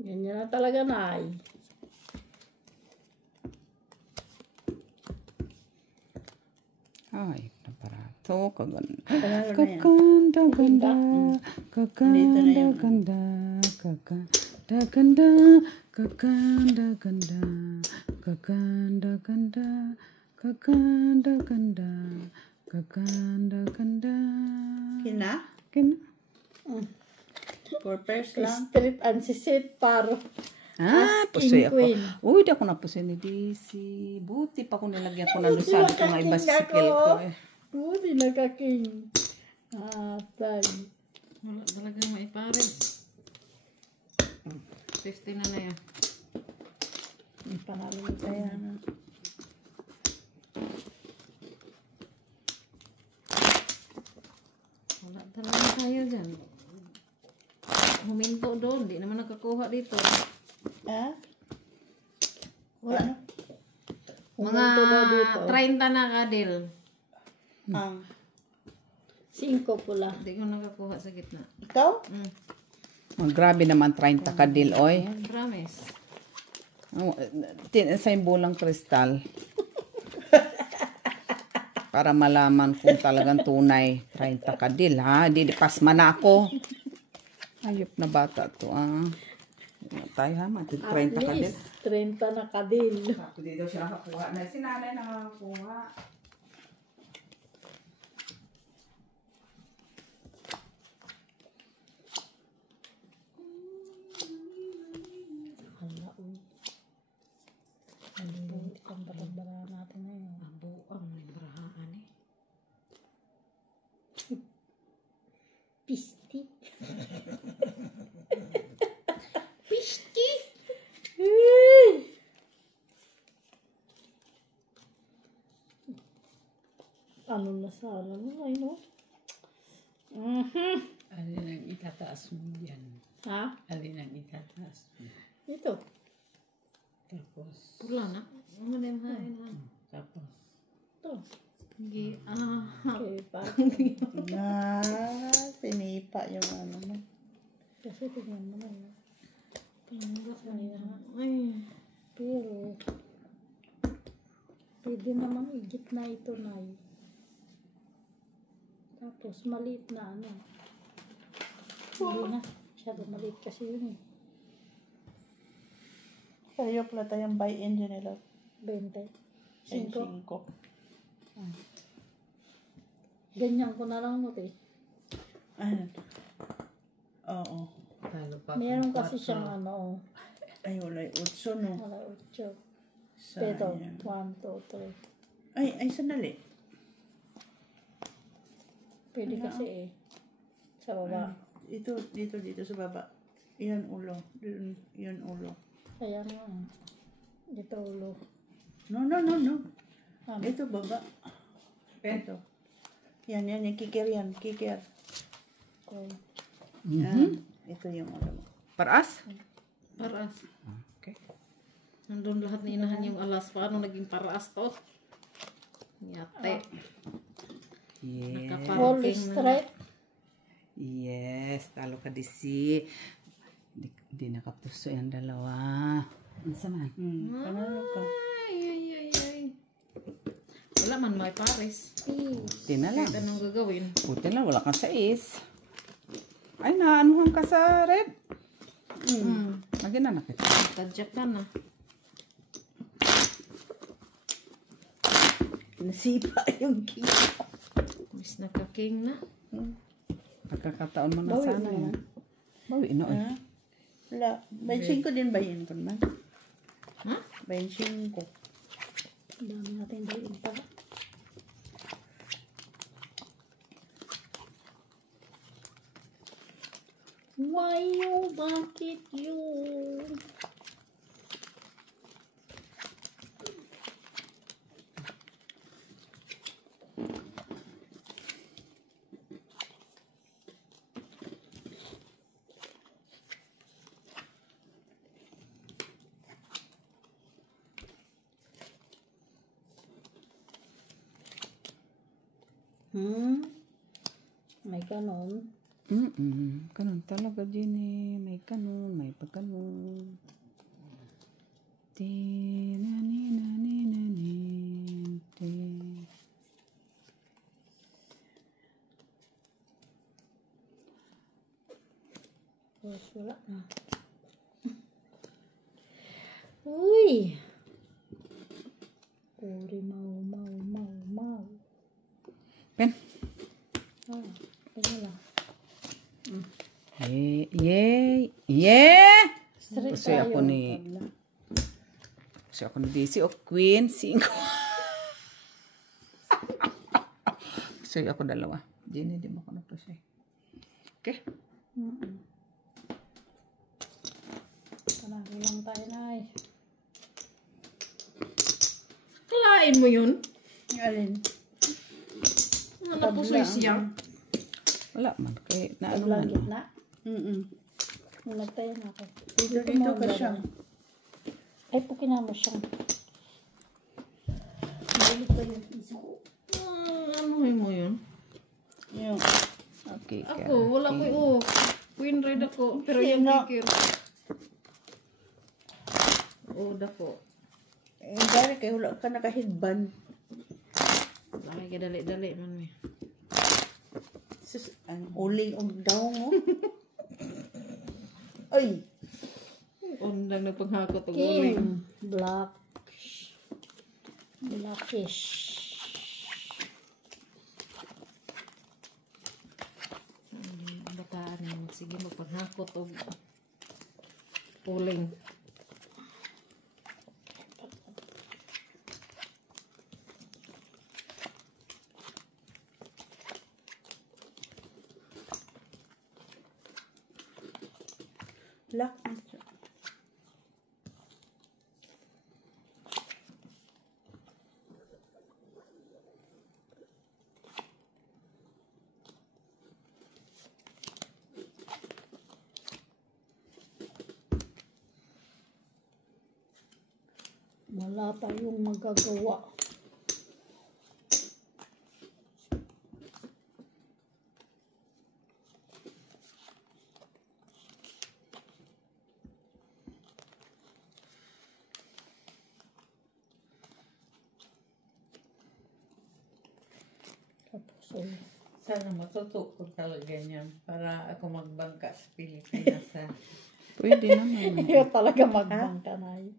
Ganyan na talaga, Nay. Ay, naparato. Kaganda. Panalo na yan. Kaganda-ganda. Kaganda-ganda. Kaganda-ganda. Kaganda-ganda. Kaganda-ganda. Kaganda-ganda. Kaganda-ganda. Kina? Kin. For pairs lang. Street and sisit paro. Pusoy ako. queen. Uy, di ako napusoy ni Daisy. Buti pa kung nilagyan ko ng lusado ko nga i-bicycle ko eh. Buti nakaking. Atay. Wala talagang maipares. 50 na yan. May panalo mo tayo. Kaya na. Wala talaga tayo dyan. Huminto doon. Di naman nakakuha dito. Ah? Wala. Mga 30 na kadil. Ang. 5 pula. Hindi ko nakakuha sa gitna. Ikaw? Grabe naman 30 kadil, oy. Promise. Sa bulang kristal. Para malaman kung talagang tunay 30 kadil, ha? Di pasma na ako. Ayop na bata to, tayo ha, 30 At kadil. least 30 na kadil. Hindi daw siya nakakuha. Si nanay nakakuha. Hala, uy. Ang barang-barang natin ngayon. Abo ang nagbarahaan eh. Pisti. Ano na sana no? Ay no? Alin ang itataas mo yan? Ha? Alin ang itataas mo? Ito. Tapos, Pula na. Ano na yung hain ha? tapos, Ito. Sige. Okay, pa. Na, pinipa yung ano mo. Kasi tingnan mo na yun. Ay. Pero, pwede naman igit na ito na Tapos, maliit na ano. Hindi na. Masyado maliit kasi yun eh. Kayo pala tayong buy-in dyan nila. 20. 5. 5. Ganyan ko na lang mo eh. Ano? Oo. talo pa Meron kung kasi kwatro. siyang ano. Ay, wala yung 8, no? Wala 8. Ito. 1, Sayang. 2, 3. Ay, sandali. Pwede kasi eh. Sa baba. Ito, dito sa baba. Iyan ulo. Iyan ulo. Kaya nga. Dito ulo. No. Ano? Ito, baba. Ito. Yan. Kikir yan. Kikir. Okay. Yan. Ito yung ulo mo. Paras? Paraas. Okay. Nandun lahat ni inahan yung alas. Paano naging paraas to? Yate. Yes. Wall Nakaparking na. straight. Yes. Talo ka disi. Di nakapuso yung dalawa. Ano saman? Panalo ka. Ay. Wala man may pares. Di na lang. Kahit anong gagawin. Buti na wala kang sais. Ay, naanuhan ka sa red. Lagi na nakita. Tadyak ka na. Nasipa yung kita. Mas nakaking na. Pagkakataon mo na sana yan. Bawi no eh. Wala. 25 din ba yun ko naman? Ha? 25. Dami natin dahil pa. Why you? Bakit you? May kanon. Kanon talaga, Jenny. May kanon, may pagkanon. Tapos wala na. Uy! Uri mau. Pen. Kaya lang. Yeah! Straight Kasi tayo. ako ni DC o Queen 5. Kasi ako dalawa. Jenny, di mo ko na pa siya. Okay. Panalo lang tayo, Nay. Kalain mo yun? Alin? Ano po siya? Wala man. Kaya na ano Tablang man. gitna. Mm-mm. Nagtayo na ako. Dito ka siya. Ay, pukin mo siya. Ano mo yun? Yung, Okay. Ako, wala ko Queen Red ako. Pero yung Sino? kikir. Dako. dari kayo wala ka nakahidban. Laki ka dali-dali man may. Sus, ang uling og daw mo. Ay, Undang nagpanghakot og uling. King. Blackish. Bataan mo. Sige, magpanghakot og uling. black. Wala tayong magagawa. Tapos, Sana matuto ko talaga niyan para ako magbangka sa Pilipinas. Pwede naman. ayaw talaga magbangka, Nay.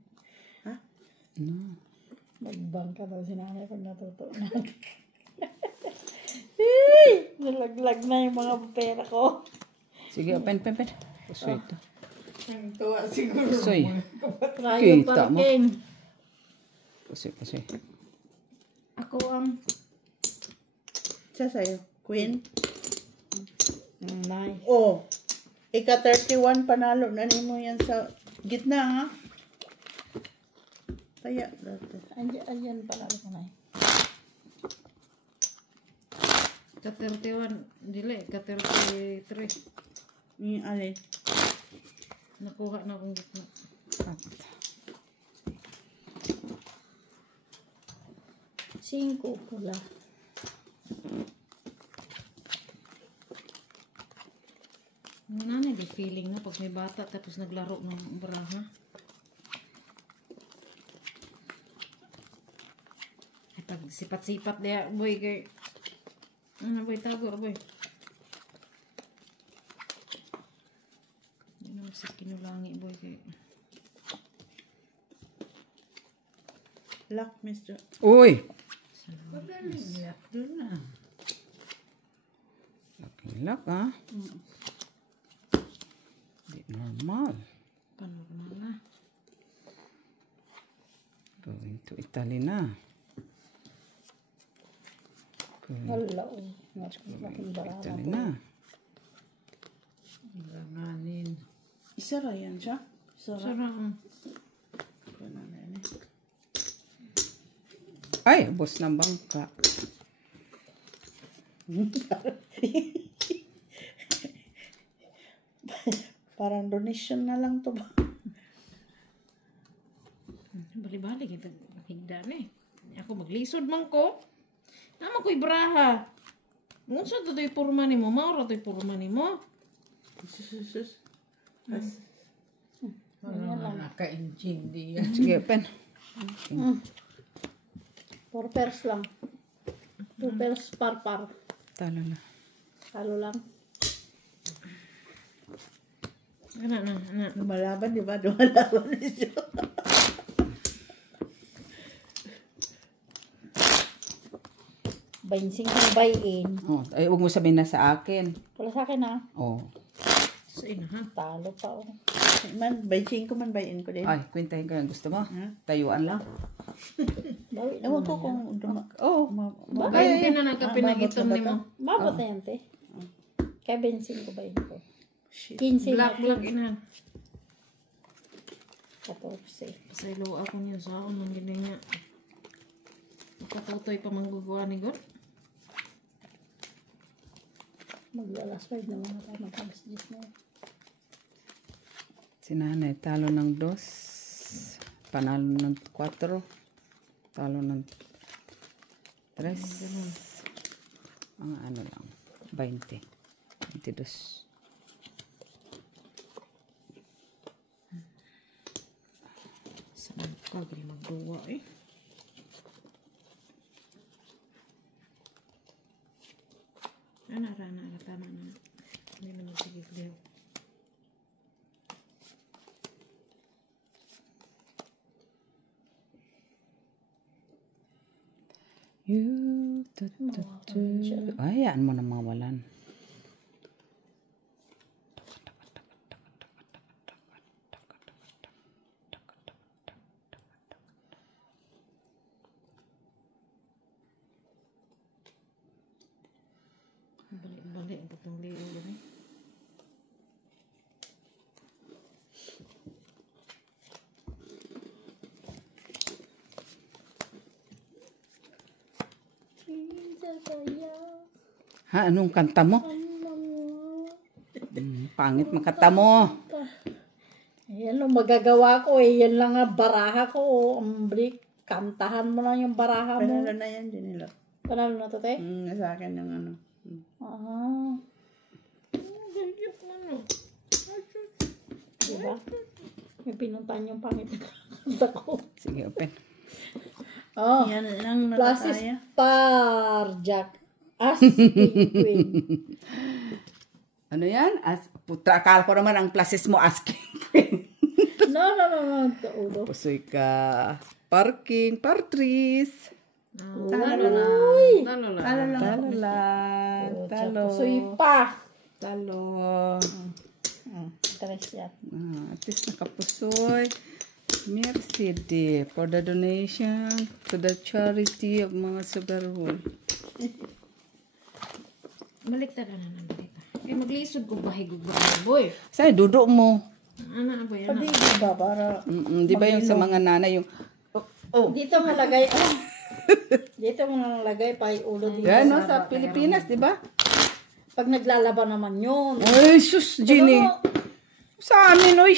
No. Magbangka daw si nanay pag natutunan. Nalaglag na yung mga pera ko. Sige, pen. Pusoy ito. Ang tuwa siguro. Pusoy. Try yung Kita mo. parking. Pusoy. Ako ang Sa sayo, Queen. Nay. Oh, ika 31 panalo na nimo yan sa gitna ha. Kaya dati. Andyan pala ako, Nay. Ka 31, dili, ka 33. Ni ali. Nakuha na akong gitna. Singko pula. Nanay, di feeling na pag may bata tapos naglaro ng baraha. Ay, pag sipat-sipat diya, boy, kay... Ano, boy, tagor, boy. Hindi naman sa kinulangi, boy, kay... Lock, Mr. Uy! Doon na. Lock, ha? Di normal. Panormal na. Going to Italy na. Wala, oh. Going to Italy na. Langanin. Isara yan siya. Isara. Sarang. Ay, ubos ng bangka. Parang donation na lang to ba? Bali-bali, kita higda na eh. Ako maglisod man ko. Naman ko'y braha. Ngunsa to to'y purma ni mo? Maura to'y purma ni mo? Sus. Parang naka-intindi yan. Sige, pen. 4 pairs lang. 2 pairs par. Talo na. Halo lang. Ano. Lumalaban, di ba? Lumalaban siya. Bainsing kang bayin. Oh, ay, huwag mo sabihin na sa akin. Wala sa akin, ha? Oh. Sa inahan. Talo pa oh. Man, bayching ko man, bayin ko din. Ay, kwentahin ko yung gusto mo. Tayuan lang. Bawi Ewan naman ko yan. kung Oh, Bayan ka na nagkapinagitom ni mo. Mabot na yan, te. Kaya 25 ko bayin ko. 15 na. Black inahan. 14. Pasaylo ako niya sa ako nang gininga. Makatutoy pa mangguguan ni God. Maglalas 5 na mga tayo. Magkalas 10 na. si nanay talo ng 2. Panalo ng 4. Talo ng 3. Mga ano lang. 20. 22. Saan ka gali magduwa eh. Ana tama na. Hindi na magsigit liw. Ayaan mo na mawalan. Balik ang putong liw gani. Ha, anong kanta mo? Pangit makata mo. Ayan ang magagawa ko eh. Yan lang ang baraha ko. Ang break. Kantahan mo lang yung baraha mo. Panalo na yan, Janilo. Panalo na to, te? Sa akin yung ano. Ah. Diba? May pinuntahan yung pangit na kanta ko. Sige, open. Oh. Yan lang Plasis nakakaya. Parjak. Asking Queen. Ano yan? Putra, akala ko naman ang places mo asking. No. Kaulo. Pusoy ka. Parking, partris. Talo lang. Talo lang. Talo. Suy pa. Talo. Tres yan. At least nakapusoy. Merci de for the donation to the charity of mga Sugarol. Balik ta na balik ta. Eh maglisod ko bahig ug boy. Sa'yo, dudo mo. Ana ba yan? Pwede ba para Di ba yung sa mga nanay yung... Dito mo lagay. Dito mo lang lagay pa yung ulo dito. Yan, no, sa Pilipinas, di ba? Pag naglalaban naman yun. Ay, sus, Ginny. Sa amin, oy.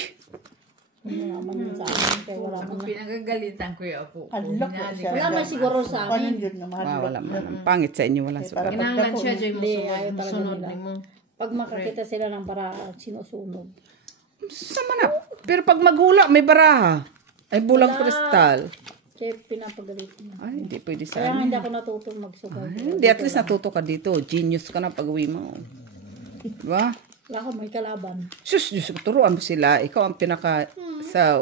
Hindi naman yun sa amin. Kaya wala Ang man. pinagagalitan ko yung ako. Alok ko siya. Wala man siguro sa Kanin amin. yun nga mahal. Wala man. Pangit sa inyo, walang sugat. Kinahanglan siya joy mo Hindi, ayaw talaga sunod nila. ni mo. Pag makakita sila ng bara, sinusunog. Sama na. Pero pag magula, may baraha. Ay, bulang kristal. Kaya pinapagalit mo. Ay, hindi pwede sa Kaya nga amin. hindi ako natutong magsugal. Hindi, at least natuto ka dito. Genius ka na pag uwi mo. Diba? Wala ko may kalaban. Sus, Diyos ko, turuan mo sila. Ikaw ang pinaka sa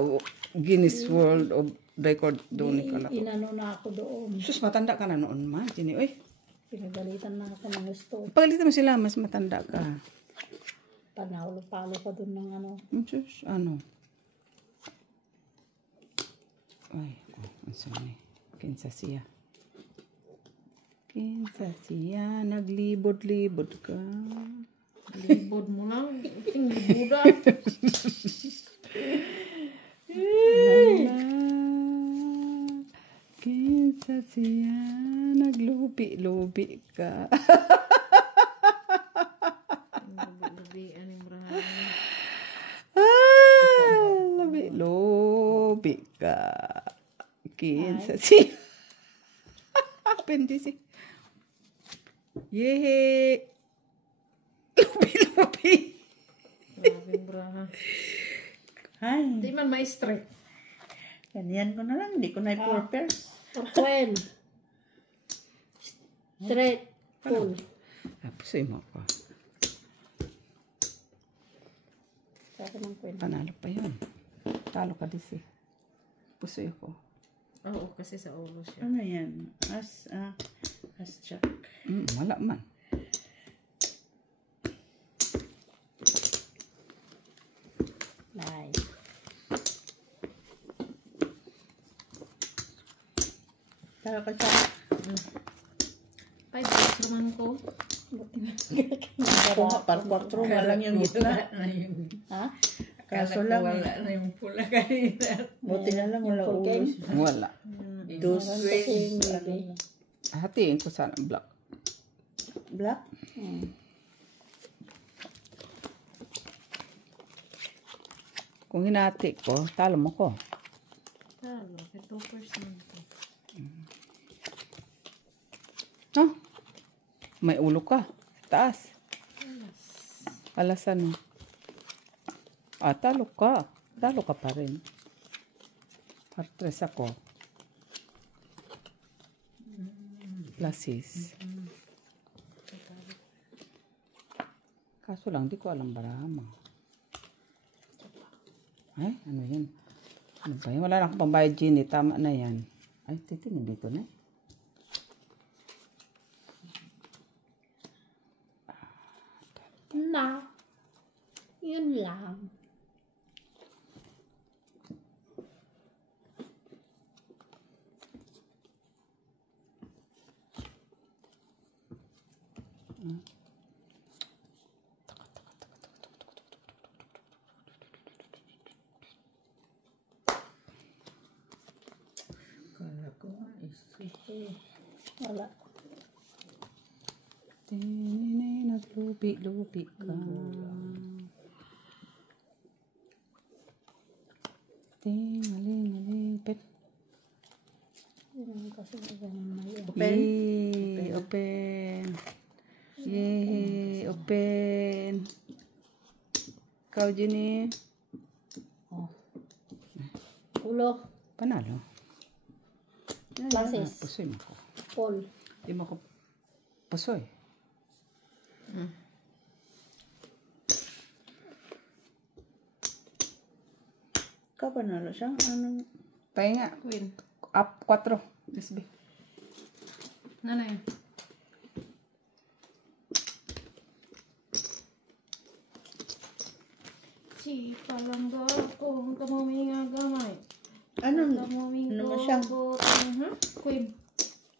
Guinness World of Record doon ka na. Inano na ako doon. Sus, matanda ka na noon, ma. Ginny, uy. Pinagalitan na ako ng gusto. Pagalitan mo sila, mas matanda ka. Panalo-palo pa doon ng ano. Sus, ano? Ay, ang sami. Kinsa siya. Kinsa siya. Naglibod-libod ka. Libod mo lang. Ting libuda. Kinsa siya. Naglubi-lubi ka. Lubi ani brahan. Lubi ka. Kinsa siya. Pendisi. Yehe. Lubi-lubi. Grabe brahan. Ay, Di man ma-straight. ganyan ko na lang. Hindi ko na i-purple. Portuel. Straight. Full. Pusoy mo ko. Sabi ng kwento. Panalo pa yun. Talo ka disi. Pusoy ko. Oo, kasi sa ulo siya. Ano yan? As jack. Wala man. Para ka sa 5 days naman ko. ako nga, par 4 nga lang yung gitna. Na yung, Ha? kaso Kaso lang, wala na yung pula kanina. buti na lang wala ulo. Wala. Dos Red. Hatiin ko sana ang black. Black? Kung hinati ko, talo mo ko. Talo, 2%. Oh, may ulo ka. Taas. Alasan mo. Ah, talo ka. Talo ka pa rin. Partres ako. Plasis. Kaso lang, di ko alam barama. Ay, ano yun? Ano ba yun? Wala na akong pambayad, Ginny. Tama na yan. Ay, titingin dito na. Na. Yun lang. Kala ko nga isip. Wala. Tinini, naglupi-lupi ka. Tingali-ngalipit. Yun kasi ganun na yun. Yay! Open! Yay! Open! Ikaw, Ginny. Ulo. Panalo. Classes. Pusoy mo ko. Paul. Di mo ko pusoy. Ikaw panalo siya? Ano? Tayo nga. Queen. Up 4. SB. Ano yun? Si palangga ko, kamaming nga gamay. Ano? Kamaming Ano ko, mo siya? Queen.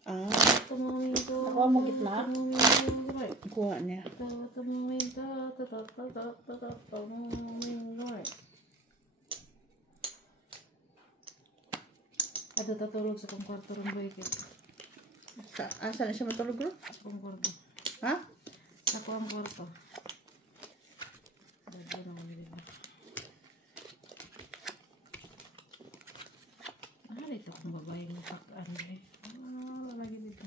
Ah, Kamaming ko. Ako mo gitna? Kamaming ko, gamay. kuha niya. Kamaming ka, kamaming gamay. Ada tatulog sa kong kwarto rin break. Saan na siya matulog, bro? Sa kong kwarto. Ha? Sa kong kwarto. Dito na kami dito. Dito kung babae ng pakaan eh. Lagi dito.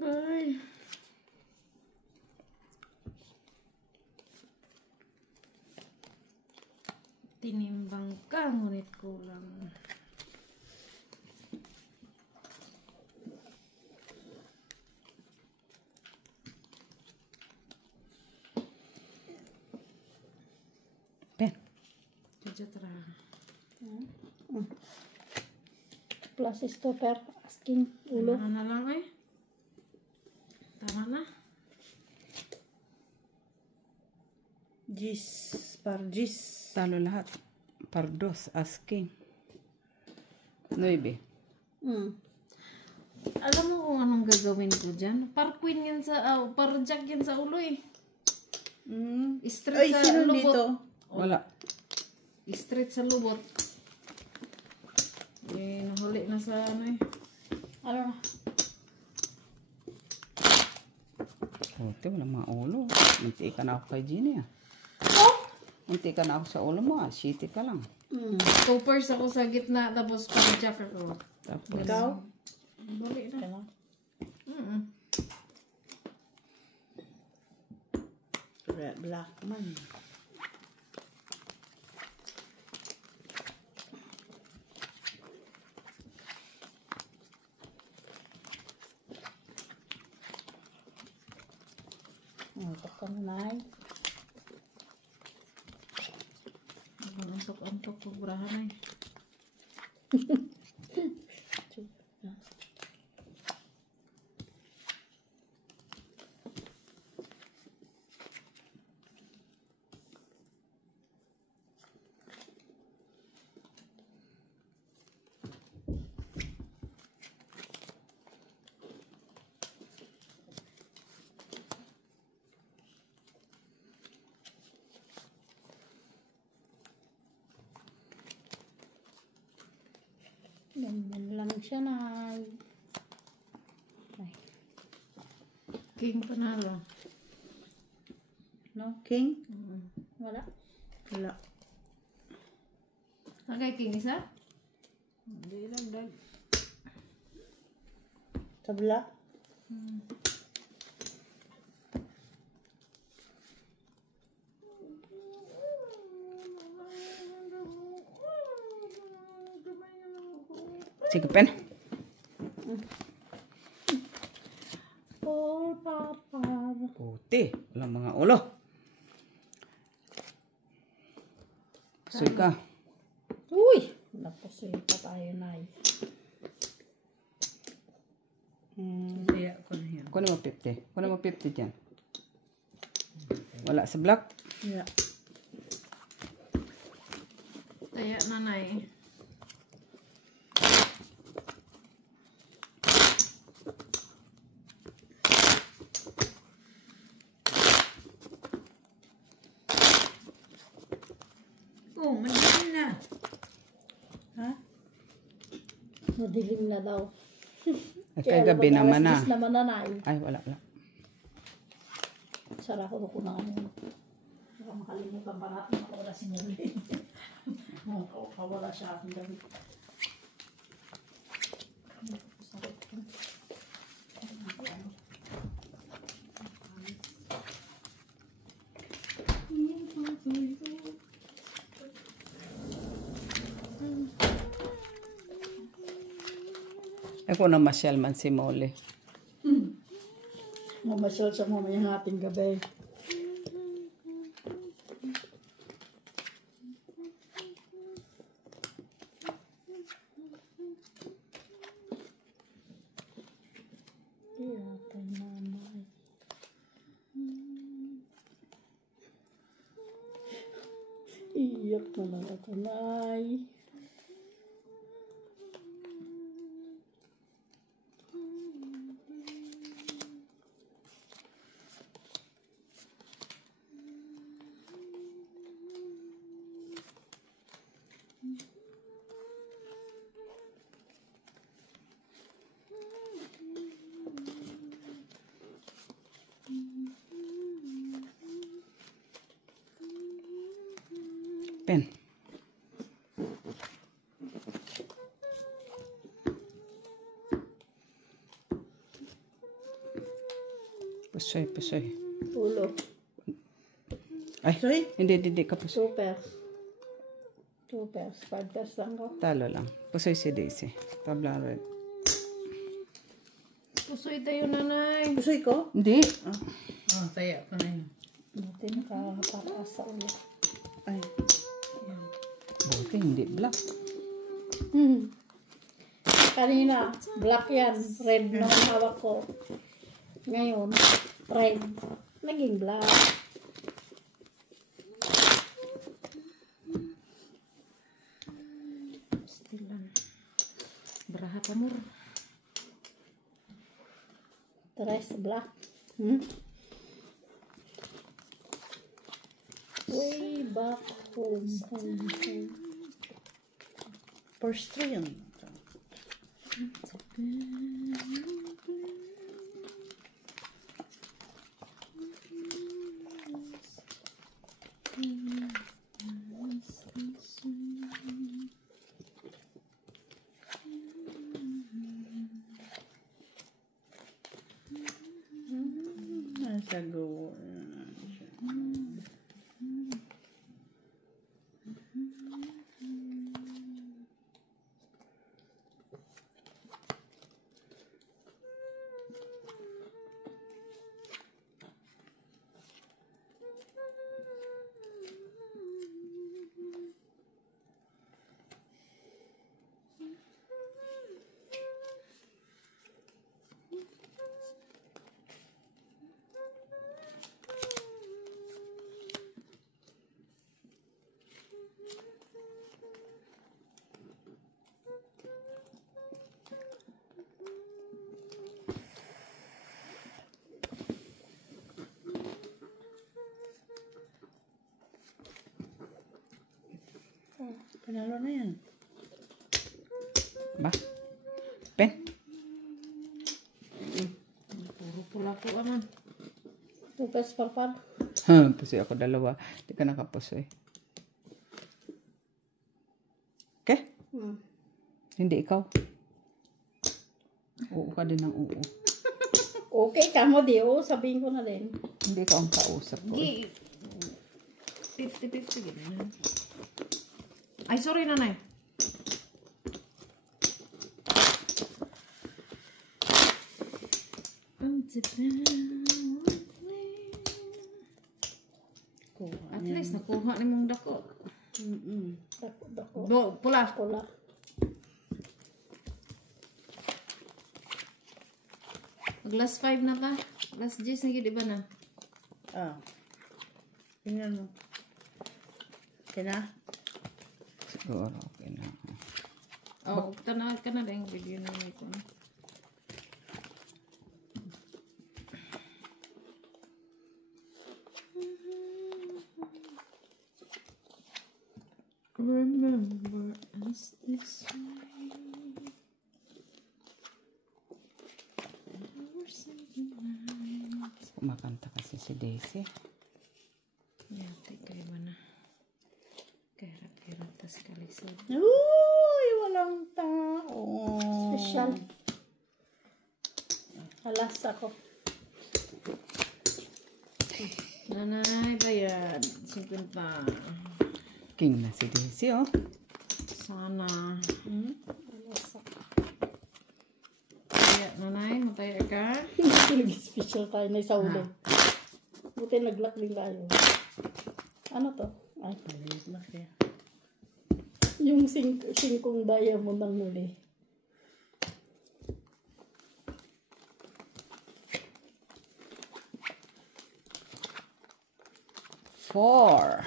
Bye. Tinimbang ka, ngunit kulang. Ben. Medyo tara. Plus stopper. Asking. Ulo. Ano na lang eh. Tama na. Gis. Par gis. Talo lahat. Pardos. Asking. 9. Alam mo kung anong gagawin ko dyan? Par-queen yan sa, par-jack yan sa ulo eh. Straight Ay, sa sino lubot. dito? Wala. Straight sa lubot. Eh, nahuli na sa ano eh. Ano na? Puti, wala mga ulo. Munti ka na ako kay Ginny ah. Munti ka na ako sa ulo mo ah. Shitty ka lang. Coopers ako sa gitna, tapos par-jack ako. Tapos, Ikaw? Balik na. Black man. Antok ka na ay. Antok ko brahan ay. Ganyan lang siya na. King panalo. No? King? Wala. Wala. Kay king isa? Hindi lang dag. Tabla? Sige, pen. For Papa. Puti. Walang mga ulo. Pasoy ka. Uy! Napusoy pa tayo na. Kaya ko na yan. Kunin mo 50. Kunin mo 50 dyan. Wala sa black. Yeah. Kaya nanay. Oh, madilim na. Ha? Madilim na daw. Kay gabi naman na. Alas 10 naman na na. Ay, wala. Sara ko na ano. Baka makalimutan pa natin ako na si Muli. Kawala siya aking gabi. Ako na masyal man si Molly. Mamasyal siya mamayang ating gabi. Iyatay nanay. Iyak na lang ako, nay. Pen. Pusoy. Ulo. Ay, Sorry? hindi ka pusoy. 2 pairs. 2 pairs. 5 pairs lang ko. Talo lang. Pusoy si Daisy. Tabla red. Pusoy tayo nanay. Pusoy ko? Hindi. Oh, kaya ko na yan. Buti nakapataas sa ulo. Ay. Buti, hindi black. Kanina, black yan. Red na ang hawak ko. Ngayon, red. Naging black. Still lang. Braha pa mo. The rest black. Way back home. First three yun. Nasa go. Panalo na yan. Ba? Pen? Puro pula po man. Tugas parpar. Pusoy ako dalawa. Di ka nakapusoy. Okay? Hindi ikaw. Oo ka din ng oo. Okay ka mo, Dio. Sabihin ko na din. Hindi ka ang kausap ko. Gi 50-50 ganyan. Ay, sorry nanay. At least nakuha ni mong dako. Dako. Pula. Pula. Mag last 5 na ta. Last 10 na gid ba na? Ah. Tingnan mo. Okay na? Siguro, okay na. Oh, tanaw ka na yung video na may ko. Remember us this way. Kumakanta kasi si Daisy. Yate kayo ba na? Kairat-kairat tas kalisod. Uy, walang tao. Special. Alas ako. Nanay, bayad. 50. King na si Daisy, oh. Sana. Alas ako. Kaya, nanay, mataya ka. Special tayo na sa ulo. Buti nag-lock din tayo. Ano to? Ay, Maliit na siya. yung singkong diamond ng muli. Four.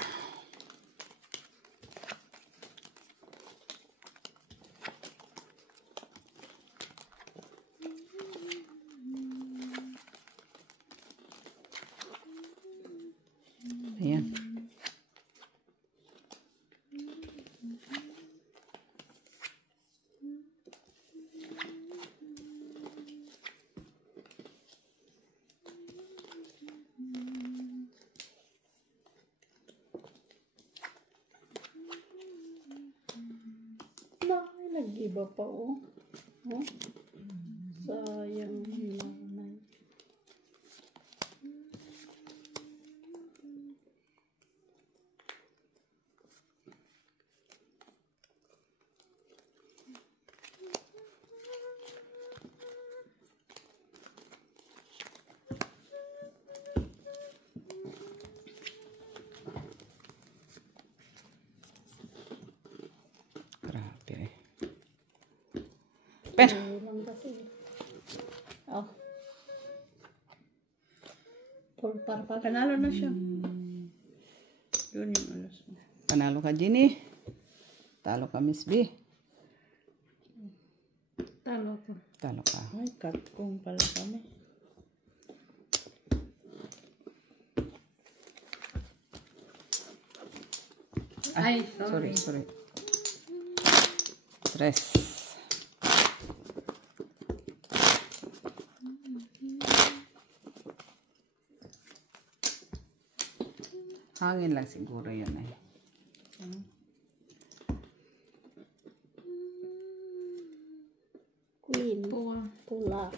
Ayan. Nag-iba pa oh. Oh? Sayang nanay. Grabe eh. Pen. Lang kasi. Oh. Parpar. Panalo na siya. Yun yung alas mo. Panalo ka, Ginny. Talo ka, Miss B. Talo ko. Talo ka. Ay, katkong pala kami. Ay, Sorry. Tres. Hangin lang siguro yun eh. Queen. Pua. Pula.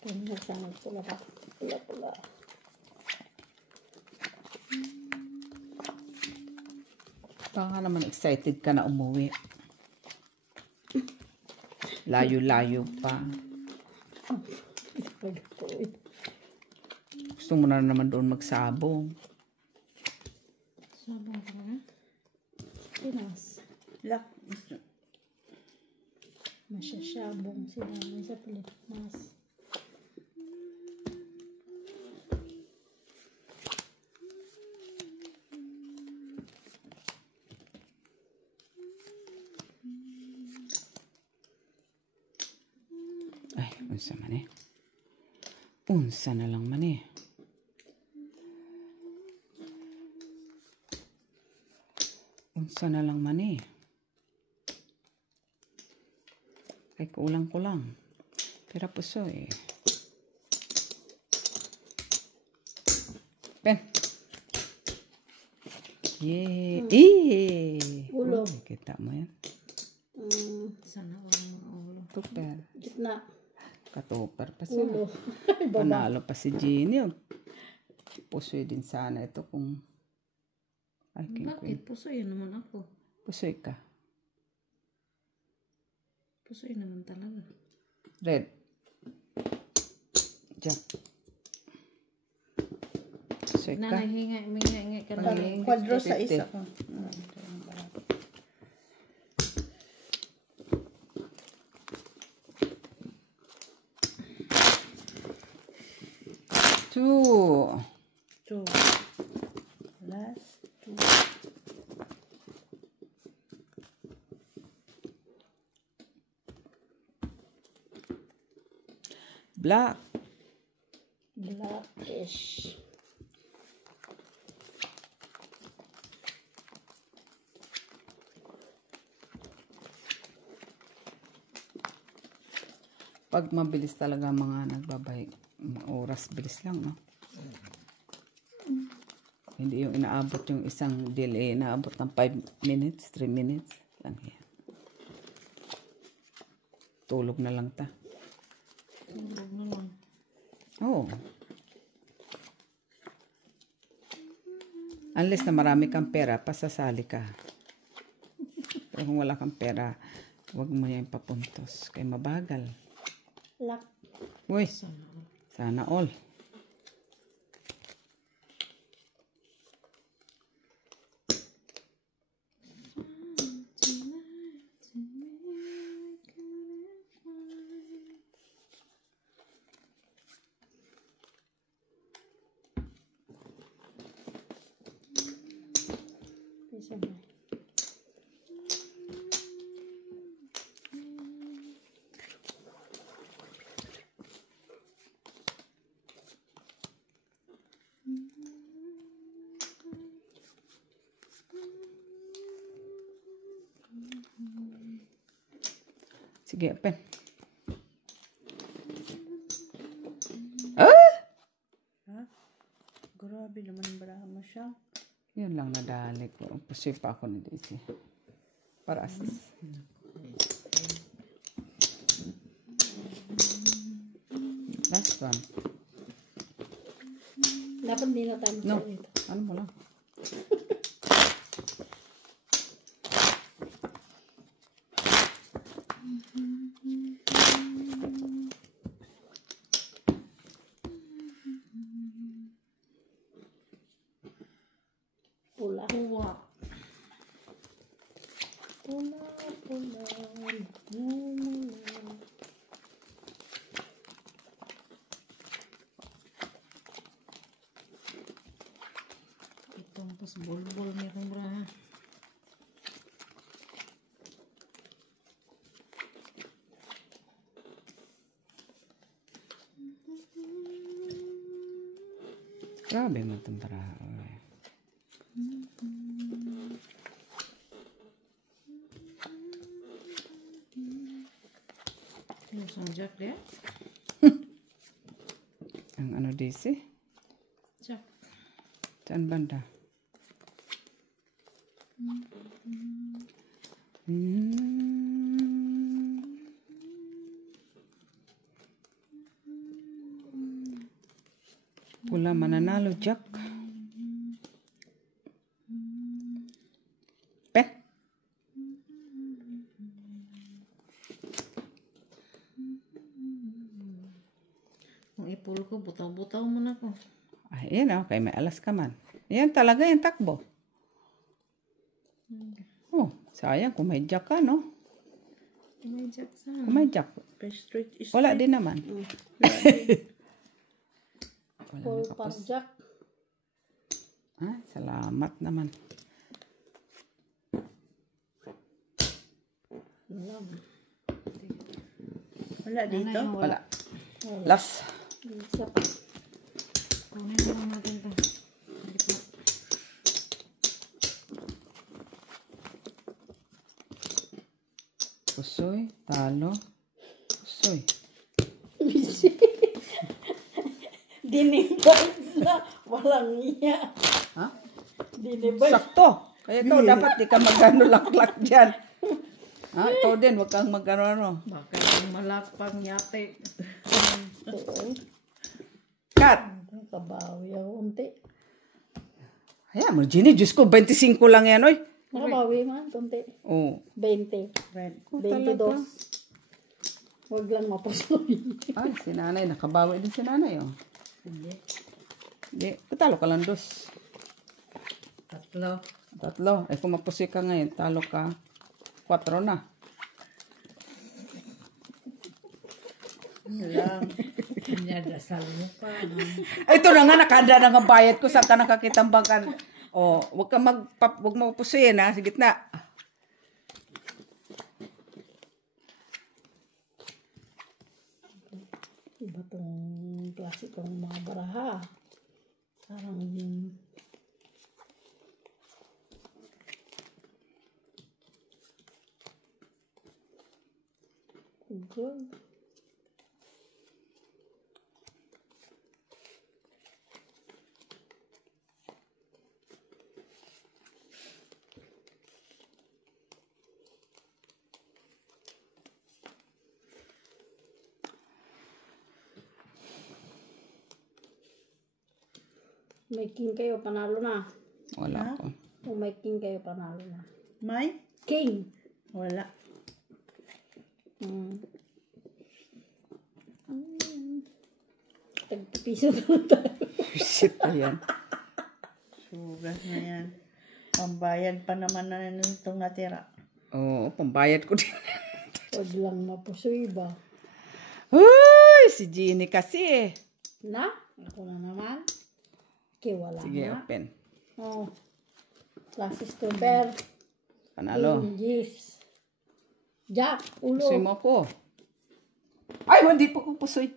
Kaya sana pula pa. Pula. Baka naman excited ka na umuwi. Layo-layo pa. Gusto mo na naman doon magsabong. Sabong ka na. Pinas. Lock. Masyasyabong sila may sa Pilipinas. Ay, unsa man eh. Unsa na lang man eh. Unsa na lang man eh. Kay kulang. Pero puso eh. Pen. Yay. Ulo. Uy, kita mo yan. Sana walang ulo. Tuper. Gitna. Katuper pa siya. Ulo. Panalo pa si Jeannie. Pusoy din sana ito kung... Ay, Bakit? Pusoy naman ako. Pusoy ka. Pusoy naman talaga. Red. Jack. Pusoy ka. Nanay, hinga ka na. Kwadro sa isa ko. Two. Two. Last two. Black. Blackish. Pag mabilis talaga mga nagbabay, oras bilis lang, no? Hindi yung inaabot yung isang delay, inaabot ng 5 minutes, 3 minutes lang yan. Tulog na lang ta. Tulog na lang. Oo. Unless na marami kang pera, pasasali ka. Pero kung wala kang pera, huwag mo yan papuntos. Kaya mabagal. Lock. Uy, sana all. Isa ba? Sige, pen. Ah! Ha? Grabe naman ang baraha mo siya. Yun lang nadali ko. Pusoy pa ako ni Daisy. Paras. Last one. Dapat hindi na tayo No. magsalita. Ano mo lang? Pula. Uwa. Pula. Itong pas bol-bol niya kang braha. Grabe mo itong paraha. Oy. Yung isang jack dia. Ang ano Daisy? Jack. Saan banda? Pula mananalo, Jack. Pen. Kung ipul ko, butaw-butaw mo na ko. Ay, yan okay, may alas ka man. Yan talaga yung takbo. Oh, sayang kung may jack ka, no? May jack sana. Kung may jack, Straight is wala din naman. Wala Full nakapos. par jack. Ah, salamat naman. Wala dito. Wala. Last. Isa pa. Kunin na lang natin ito. Pusoy, talo. Pusoy. Dinibay na. Walang iya. Ha? Dinibay. Sakto. Kaya ito, dapat di ka magano laklak dyan. Ha? Ito din, wag kang magano. Baka yung malakpang yate. Cut. Kabawi ako unti. Ayan mo, Ginny, Diyos ko, 25 lang yan, oy. Nakabawi man, unti. Oh. 20. 22. Huwag lang mapusoy. Ay, si nanay, nakabawi din si nanay, oh. Hindi. Talo ka lang, 2. 3. 3. Ay, kung mapusi ka ngayon, talo ka. 4 na. Lang. Kanya dasal mo pa. Ito na nga, nakahanda na nga bayad ko. Saan ka nakakitang bangkan? Oh, wag ka wag mo pusuyin, ha? Sa gitna. Iba tong klase tong mga baraha. Parang good. May king kayo, panalo na. Wala ko. Kung may king kayo, panalo na. May? King! Wala. Tagpiso na tayo. Shit na yan. Sugas na yan. Pambayad pa naman na nitong natira. Oo, pambayad ko din. Huwag lang mapusoy ba? Uy, si Ginny kasi. Na? Ako na naman. Okay, wala Sige, na. open. Oh. Classes to bear. Panalo. Yes. Jack, Pusoy ulo. mo ko. Ay, hindi po ko pusoy.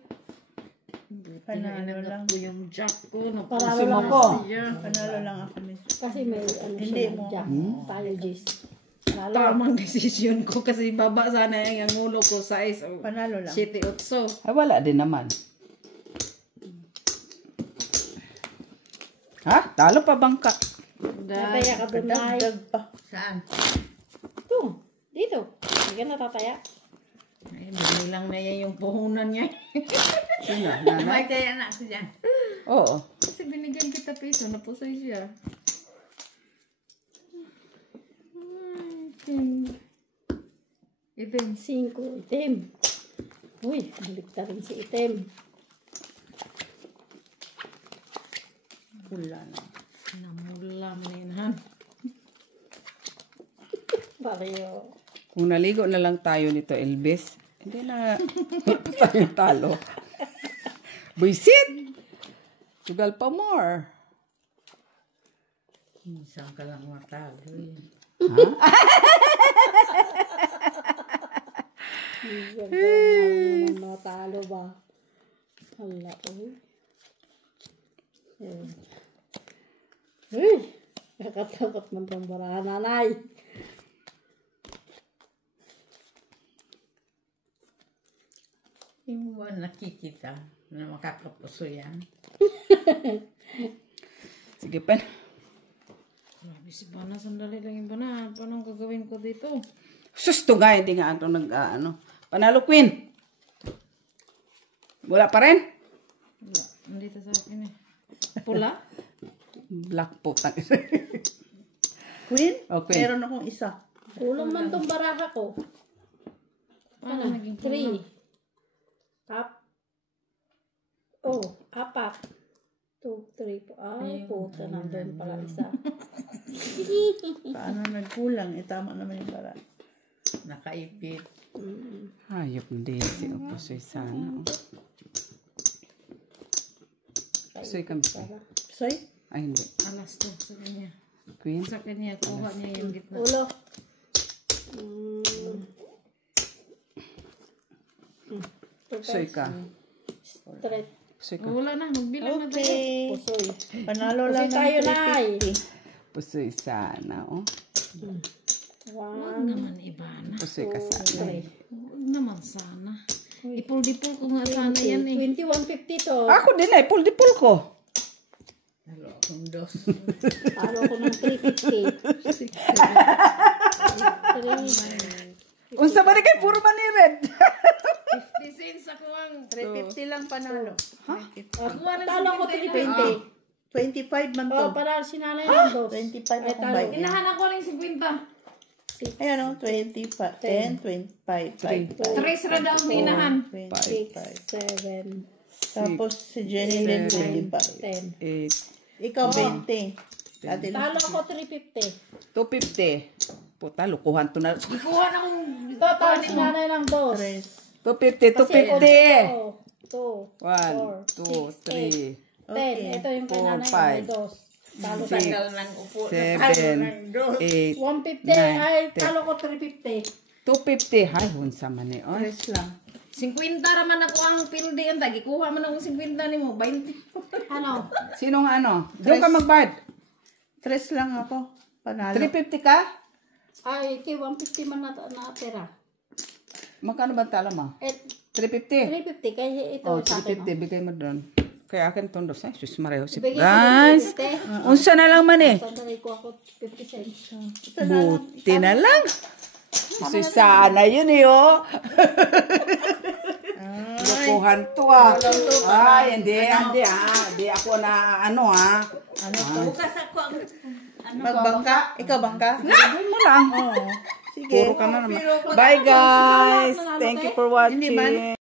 Panalo lang. Ko yung jack ko. Panalo Pusoy mo lang ko. Siya. Panalo lang ako, miss. Kasi may ano Hindi siya mo. na Jack. Tayo, Jis. Panalo. Tamang desisyon ko kasi baba sana yung ulo ko size. Panalo lang. 7-8. Ay, wala din naman. Ha? Talo pa bangka. Nataya ka doon na. Dagdag pa. Saan? Ito. Dito. Hindi ka natataya. Ay, lang na yan yung puhunan niya. Sino? Nanay? May kaya na ako dyan. Oo. Kasi binigyan kita piso, napusoy siya. Itim. 5. Itim. Uy, balik na rin si itim. Pula na. Namulam na yun, han. Pareho. Kung naligo na lang tayo nito, Elvis, hindi na tayo talo. Buisit! Sugal pa more. Minsan ka lang matalo eh. Minsan ka naman matalo ba? Hala, uy. Uy! Kakatakot man itong barahan, nanay. Hindi mo ba nakikita na makakapuso yan? Sige, pen. Grabe si Bana, sandali lang yung Bana. Paano gagawin ko dito? Susto nga, hindi nga ito nag-ano. Panalo, Queen. Wala pa rin? Wala, nandito sa akin eh. Pula? Black po. Queen? Oh, Queen. Meron akong isa. Kulang man itong baraha ko. Paano naging 3. Oh, 4. 2, 3. Ay, puta, nandun pala isa. Paano nagkulang? Tama naman yung bara. Nakaipit. Hayop hindi. Si Pusoy sana. Oh. Pusoy kami. Soy? Ay, hindi. Alas to sa kanya. Queen. Sa kanya, kuha niya yung gitna. Ulo. Pusoy ka. Straight. Pusoy ka. Wala na, magbilang na tayo. Okay. Pusoy. Panalo lang Pusoy tayo, ng nay. 350. Pusoy sana. Oh. Huwag naman Ivana. Pusoy ka sana. Huwag naman sana. Ipul-dipul ko nga sana yan eh. 21.50 to. Ako din ay, pull ko. Halo akong dos. Talo ko ng 350. Unsa ba kay puro man ni Red? 50 cents ako ang... 350 lang panalo. Talo ko 320. 25 man to. Oh, para sinanay ng dos. 25 akong bayad. Inahan ako ng 50. Ayan o, 25, 10, 25, 5, Tres ra daw ang inahan. 25. 7, Tapos si Jenny Lynn, 25. 10. 8, Ikaw, 20. Ate Lynn. Talo ko 350. 250. Puta, lukuhan to na. Ikuha na akong... Talo sinanay ng dos. 250, 250. 2, 4, 1, 2, 3, 10. Ito yung kananay ng may dos. Talo ko. 7, 8, 150. Ay, talo ko 350. 250. Ay, hunsa man ni. Oy. Tres lang. 50 raman ako ang pildi ang tagi. Kuha man akong 50 ni mo. 20. Ano? Sinong ano? Doon ka magbayad. Tres lang ako. Panalo. 350 ka? Ay, 150 man na pera. Magkano ba tala mo? 350? 350. Kaya ito Oh, sa akin. 350. Bigay mo doon. Kaya akin tondos. Ay, sus mareho. Bigay ko Guys, 350. unsa na lang man eh. Sandali ko ako 50 cents. Buti na lang. Sus, sana yun eh, oh. Lukuhan to ah. Ay, hindi ako na ano ah. Magbangka? Ikaw bangka? Doon mo lang. Oo. Sige. Puro ka na naman. Bye guys. Thank you for watching.